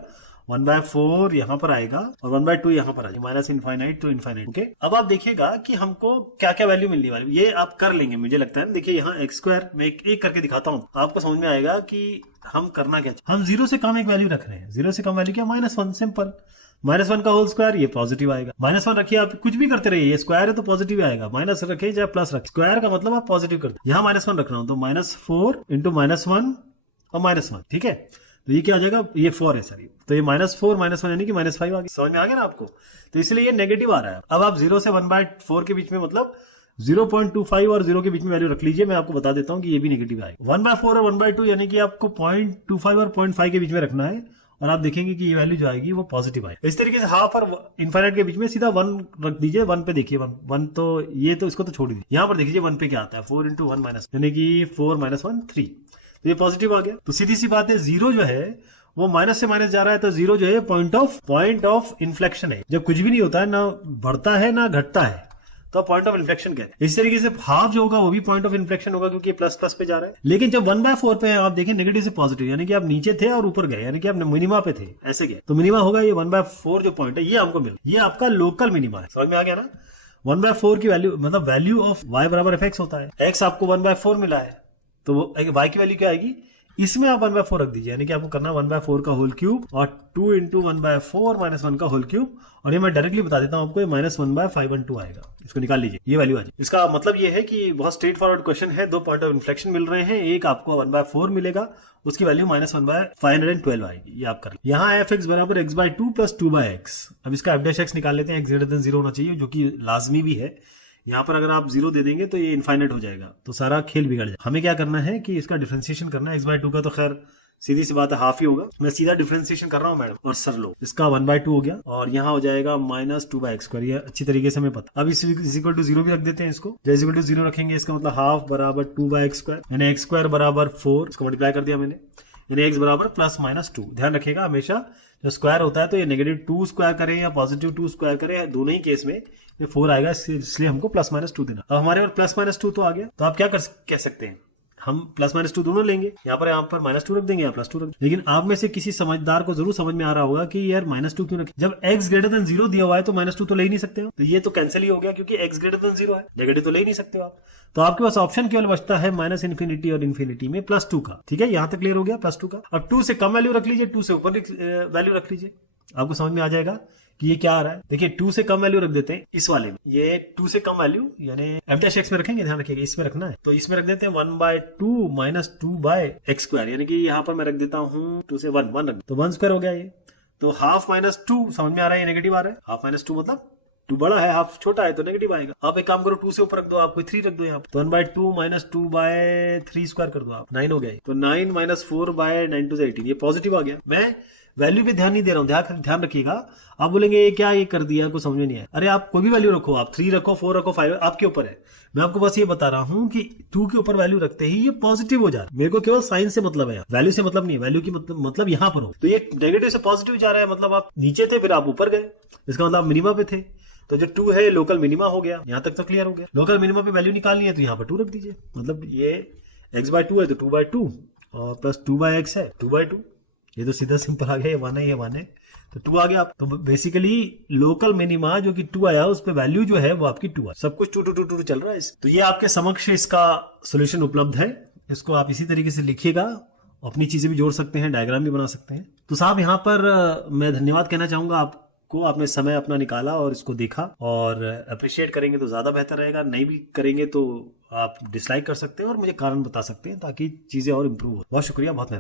1/4 यहाँ पर आएगा, और 1/2 यहाँ पर आएगा, माइनस इनफाइनाइट तो इनफाइनाइट ओके। अब आप देखिएगा कि हमको क्या क्या वैल्यू मिलने वाली, ये आप कर लेंगे मुझे लगता है। देखिए यहाँ x² मैं एक करके दिखाता हूँ, आपको समझ में आएगा कि हम करना क्या, हम 0 से कम एक वैल्यू रख रहे हैं, 0 से कम वैल्यू क्या, -1, सिंपल, -1 का होल स्क्वायर, ये पॉजिटिव आएगा, -1 रखिए, आप कुछ भी करते रहिए, ये स्क्वायर है तो पॉजिटिव आएगा, माइनस रखिए चाहे प्लस रखिए, स्क्वायर का मतलब आप पॉजिटिव करते, यहाँ -1 रख रहा हूँ, तो -4 इंटू -1 और -1, ठीक है, तो ये क्या आ जाएगा, ये 4 है सर, तो ये -4 -1 यानी कि -5 आ गया, समझ में आ गया ना आपको, तो इसलिए ये नेगेटिव आ रहा है। अब आप 0 से 1/4 के बीच में, मतलब 0.25 और 0 के बीच में वैल्यू रख लीजिए, मैं आपको बता देता हूं कि ये भी नेगेटिव आएगा। 1/4 और 1/2 यानी कि आपको 0.25 और 0.5 के बीच में रखना है, और आप देखेंगे कि ये वैल्यू जो आएगी वो पॉजिटिव आएगी। इस तरीके से हाफ और इनफाइनाइट के बीच में सीधा 1 रख दीजिए, 1 पे देखिए, 1 तो ये तो इसको तो छोड़ दीजिए, यहाँ पर देखिए 1 पे क्या आता है, 4 इंटू 1 माइनस, यानी कि 4 - 1 3, तो ये पॉजिटिव आ गया। तो सीधी सी बात है, 0 जो है वो माइनस से माइनस जा रहा है, तो 0 जो है पॉइंट ऑफ इन्फ्लेक्शन है, जब कुछ भी नहीं होता है, ना बढ़ता है ना घटता है, तो पॉइंट ऑफ इन्फ्लेक्शन कहते हैं। इस तरीके से हाफ जो होगा वो भी पॉइंट ऑफ इन्फ्लेक्शन होगा, क्योंकि प्लस प्लस पे जा रहा है। लेकिन जब 1/4 पे आप देखें नेगेटिव से पॉजिटिव, यानी कि आप नीचे थे और ऊपर गए, यानी कि आप मिनिमा पे थे, ऐसे गए, तो मिनिमा होगा ये 1/4 जो पॉइंट है, ये हमको मिल, ये आपका लोकल मिनिमा है, समझ में आ गया ना। 1/4 की वैल्यू मतलब वैल्यू ऑफ y बराबर fx होता है, x आपको 1/4 मिला है, तो y की वैल्यू क्या आएगी, इसमें आप 1/4 रख दीजिए, यानी कि आपको करना 1/4 का होल क्यूब और 2 इंटू 1/4 - 1 का होल क्यूब, और ये मैं डायरेक्टली बता देता हूं आपको, ये -1/512 आएगा, इसको निकाल लीजिए, ये वैल्यू आ जाए। इसका मतलब ये है कि बहुत स्ट्रेट फॉरवर्ड क्वेश्चन है, 2 पॉइंट ऑफ इन्फ्लेक्शन मिल रहे हैं, एक आपको 1/4 मिलेगा, उसकी वैल्यू -1/512 आएगी, ये आप कर। यहाँ fx बराबर x/2 प्लस 2/x। अब इसका f' निकाल लेते हैं, x ग्रेटर देन 0 होना चाहिए, जो कि लाजमी भी है। यहाँ पर अगर आप 0 दे देंगे तो ये इनफाइनाइट हो जाएगा, तो सारा खेल बिगड़ जाएगा। हमें क्या करना है कि इसका डिफरेंशिएशन करना है, x/2 का तो खैर सीधी सी बात है हाफ ही होगा। मैं सीधा डिफरेंशिएशन कर रहा हूँ मैडम, और सर लो इसका 1/2 हो गया और यहाँ हो जाएगा -2/x²। ये अच्छी तरीके से हमें पता। अब इस इक्वल टू 0 भी रख देते हैं इसको। जब इक्वल टू 0 रखेंगे इसका मतलब हाफ बराबर 2/x², यानी x² बराबर 4, इसको मल्टीप्लाई कर दिया मैंने, यानी x बराबर +-2। ध्यान रखिएगा हमेशा जो स्क्वायर होता है तो ये -2 स्क्वायर करें या +2 स्क्वायर करें, दोनों ही केस में ये 4 आएगा, इसलिए हमको +-2 देना। अब हमारे पास +-2 तो आ गया, तो आप क्या कह सकते हैं, हम +-2 दोनों लेंगे। यहाँ पर -2 रख देंगे, यहाँ +2 रख। लेकिन आप में से किसी समझदार को जरूर समझ में आ रहा होगा कि यार -2 क्यों रखें, जब x > 0 दिया हुआ है तो -2 तो ले ही नहीं सकते हो, तो ये तो कैंसिल ही हो गया क्योंकि x > 0 है, नेगेटिव तो ले ही नहीं सकते हो आप। तो आपके पास ऑप्शन केवल बचता है -∞ और इन्फिनिटी में +2 का। ठीक है, यहाँ तक क्लियर हो गया +2 का। अब 2 से कम वैल्यू रख लीजिए, 2 से ऊपर वैल्यू रख लीजिए, आपको समझ में आ जाएगा कि ये क्या आ रहा है। देखिए 2 से कम वैल्यू रख देते हैं इस वाले में, ये 2 से कम वैल्यू यानी m' में रखेंगे, ध्यान रखिएगा इसमें रखना है, तो इसमें रख देते हैं 1/2 - 2/x², यानी कि यहाँ पर मैं रख देता हूँ 2 से 1 रख, तो 1² हो गया ये। तो हाफ -2 समझ में आ रहा है, ये नेगेटिव आ रहा है। हाफ -2 मतलब 2 बड़ा है, हाफ छोटा है तो नेगेटिव आएगा। आप एक काम करो, 2 से ऊपर रख दो, आप कोई 3 रख दो यहाँ पे, तो 1/2 - 2/3² कर दो आप, 9 हो गया। तो 9 - 4/9 = 18, ये पॉजिटिव आ गया। मैं वैल्यू पे ध्यान नहीं दे रहा हूँ, ध्यान रखिएगा। आप बोलेंगे ये क्या ये कर दिया, कुछ समझ में नहीं आया। अरे आप कोई भी वैल्यू रखो, आप 3 रखो, 4 रखो, 5, आपके ऊपर है। मैं आपको बस ये बता रहा हूँ कि 2 के ऊपर वैल्यू रखते ही ये पॉजिटिव हो जा रहा है। मेरे को केवल साइन से मतलब है, वैल्यू से मतलब नहीं है। वैल्यू की मतलब यहाँ पर हो, तो ये नेगेटिव से पॉजिटिव जा रहा है, मतलब आप नीचे थे फिर आप ऊपर गए, इसका मतलब आप मिनिमा पे थे। तो जो 2 है लोकल मिनिमा हो गया, यहाँ तक तो क्लियर हो गया। लोकल मिनिमा पे वैल्यू निकालनी है तो यहाँ पर 2 रख दीजिए, मतलब ये x/2 है तो 2/2 और प्लस 2/x है 2/2, ये तो सीधा सिंपल आ गया, ये माने ये माने तो 2 आ गया आप। तो बेसिकली लोकल मिनिमा जो कि 2 आया, उस पे वैल्यू जो है वो आपकी 2 है। सब कुछ 2 चल रहा है। तो ये आपके समक्ष इसका सॉल्यूशन उपलब्ध है। इसको आप इसी तरीके से लिखिएगा, अपनी चीजें भी जोड़ सकते हैं, डायग्राम भी बना सकते हैं। तो साहब यहाँ पर मैं धन्यवाद कहना चाहूंगा आपको, आपने समय अपना निकाला और इसको देखा, और अप्रिशिएट करेंगे तो ज्यादा बेहतर रहेगा, नहीं भी करेंगे तो आप डिसलाइक कर सकते हैं और मुझे कारण बता सकते हैं ताकि चीजें और इम्प्रूव हो। बहुत शुक्रिया, बहुत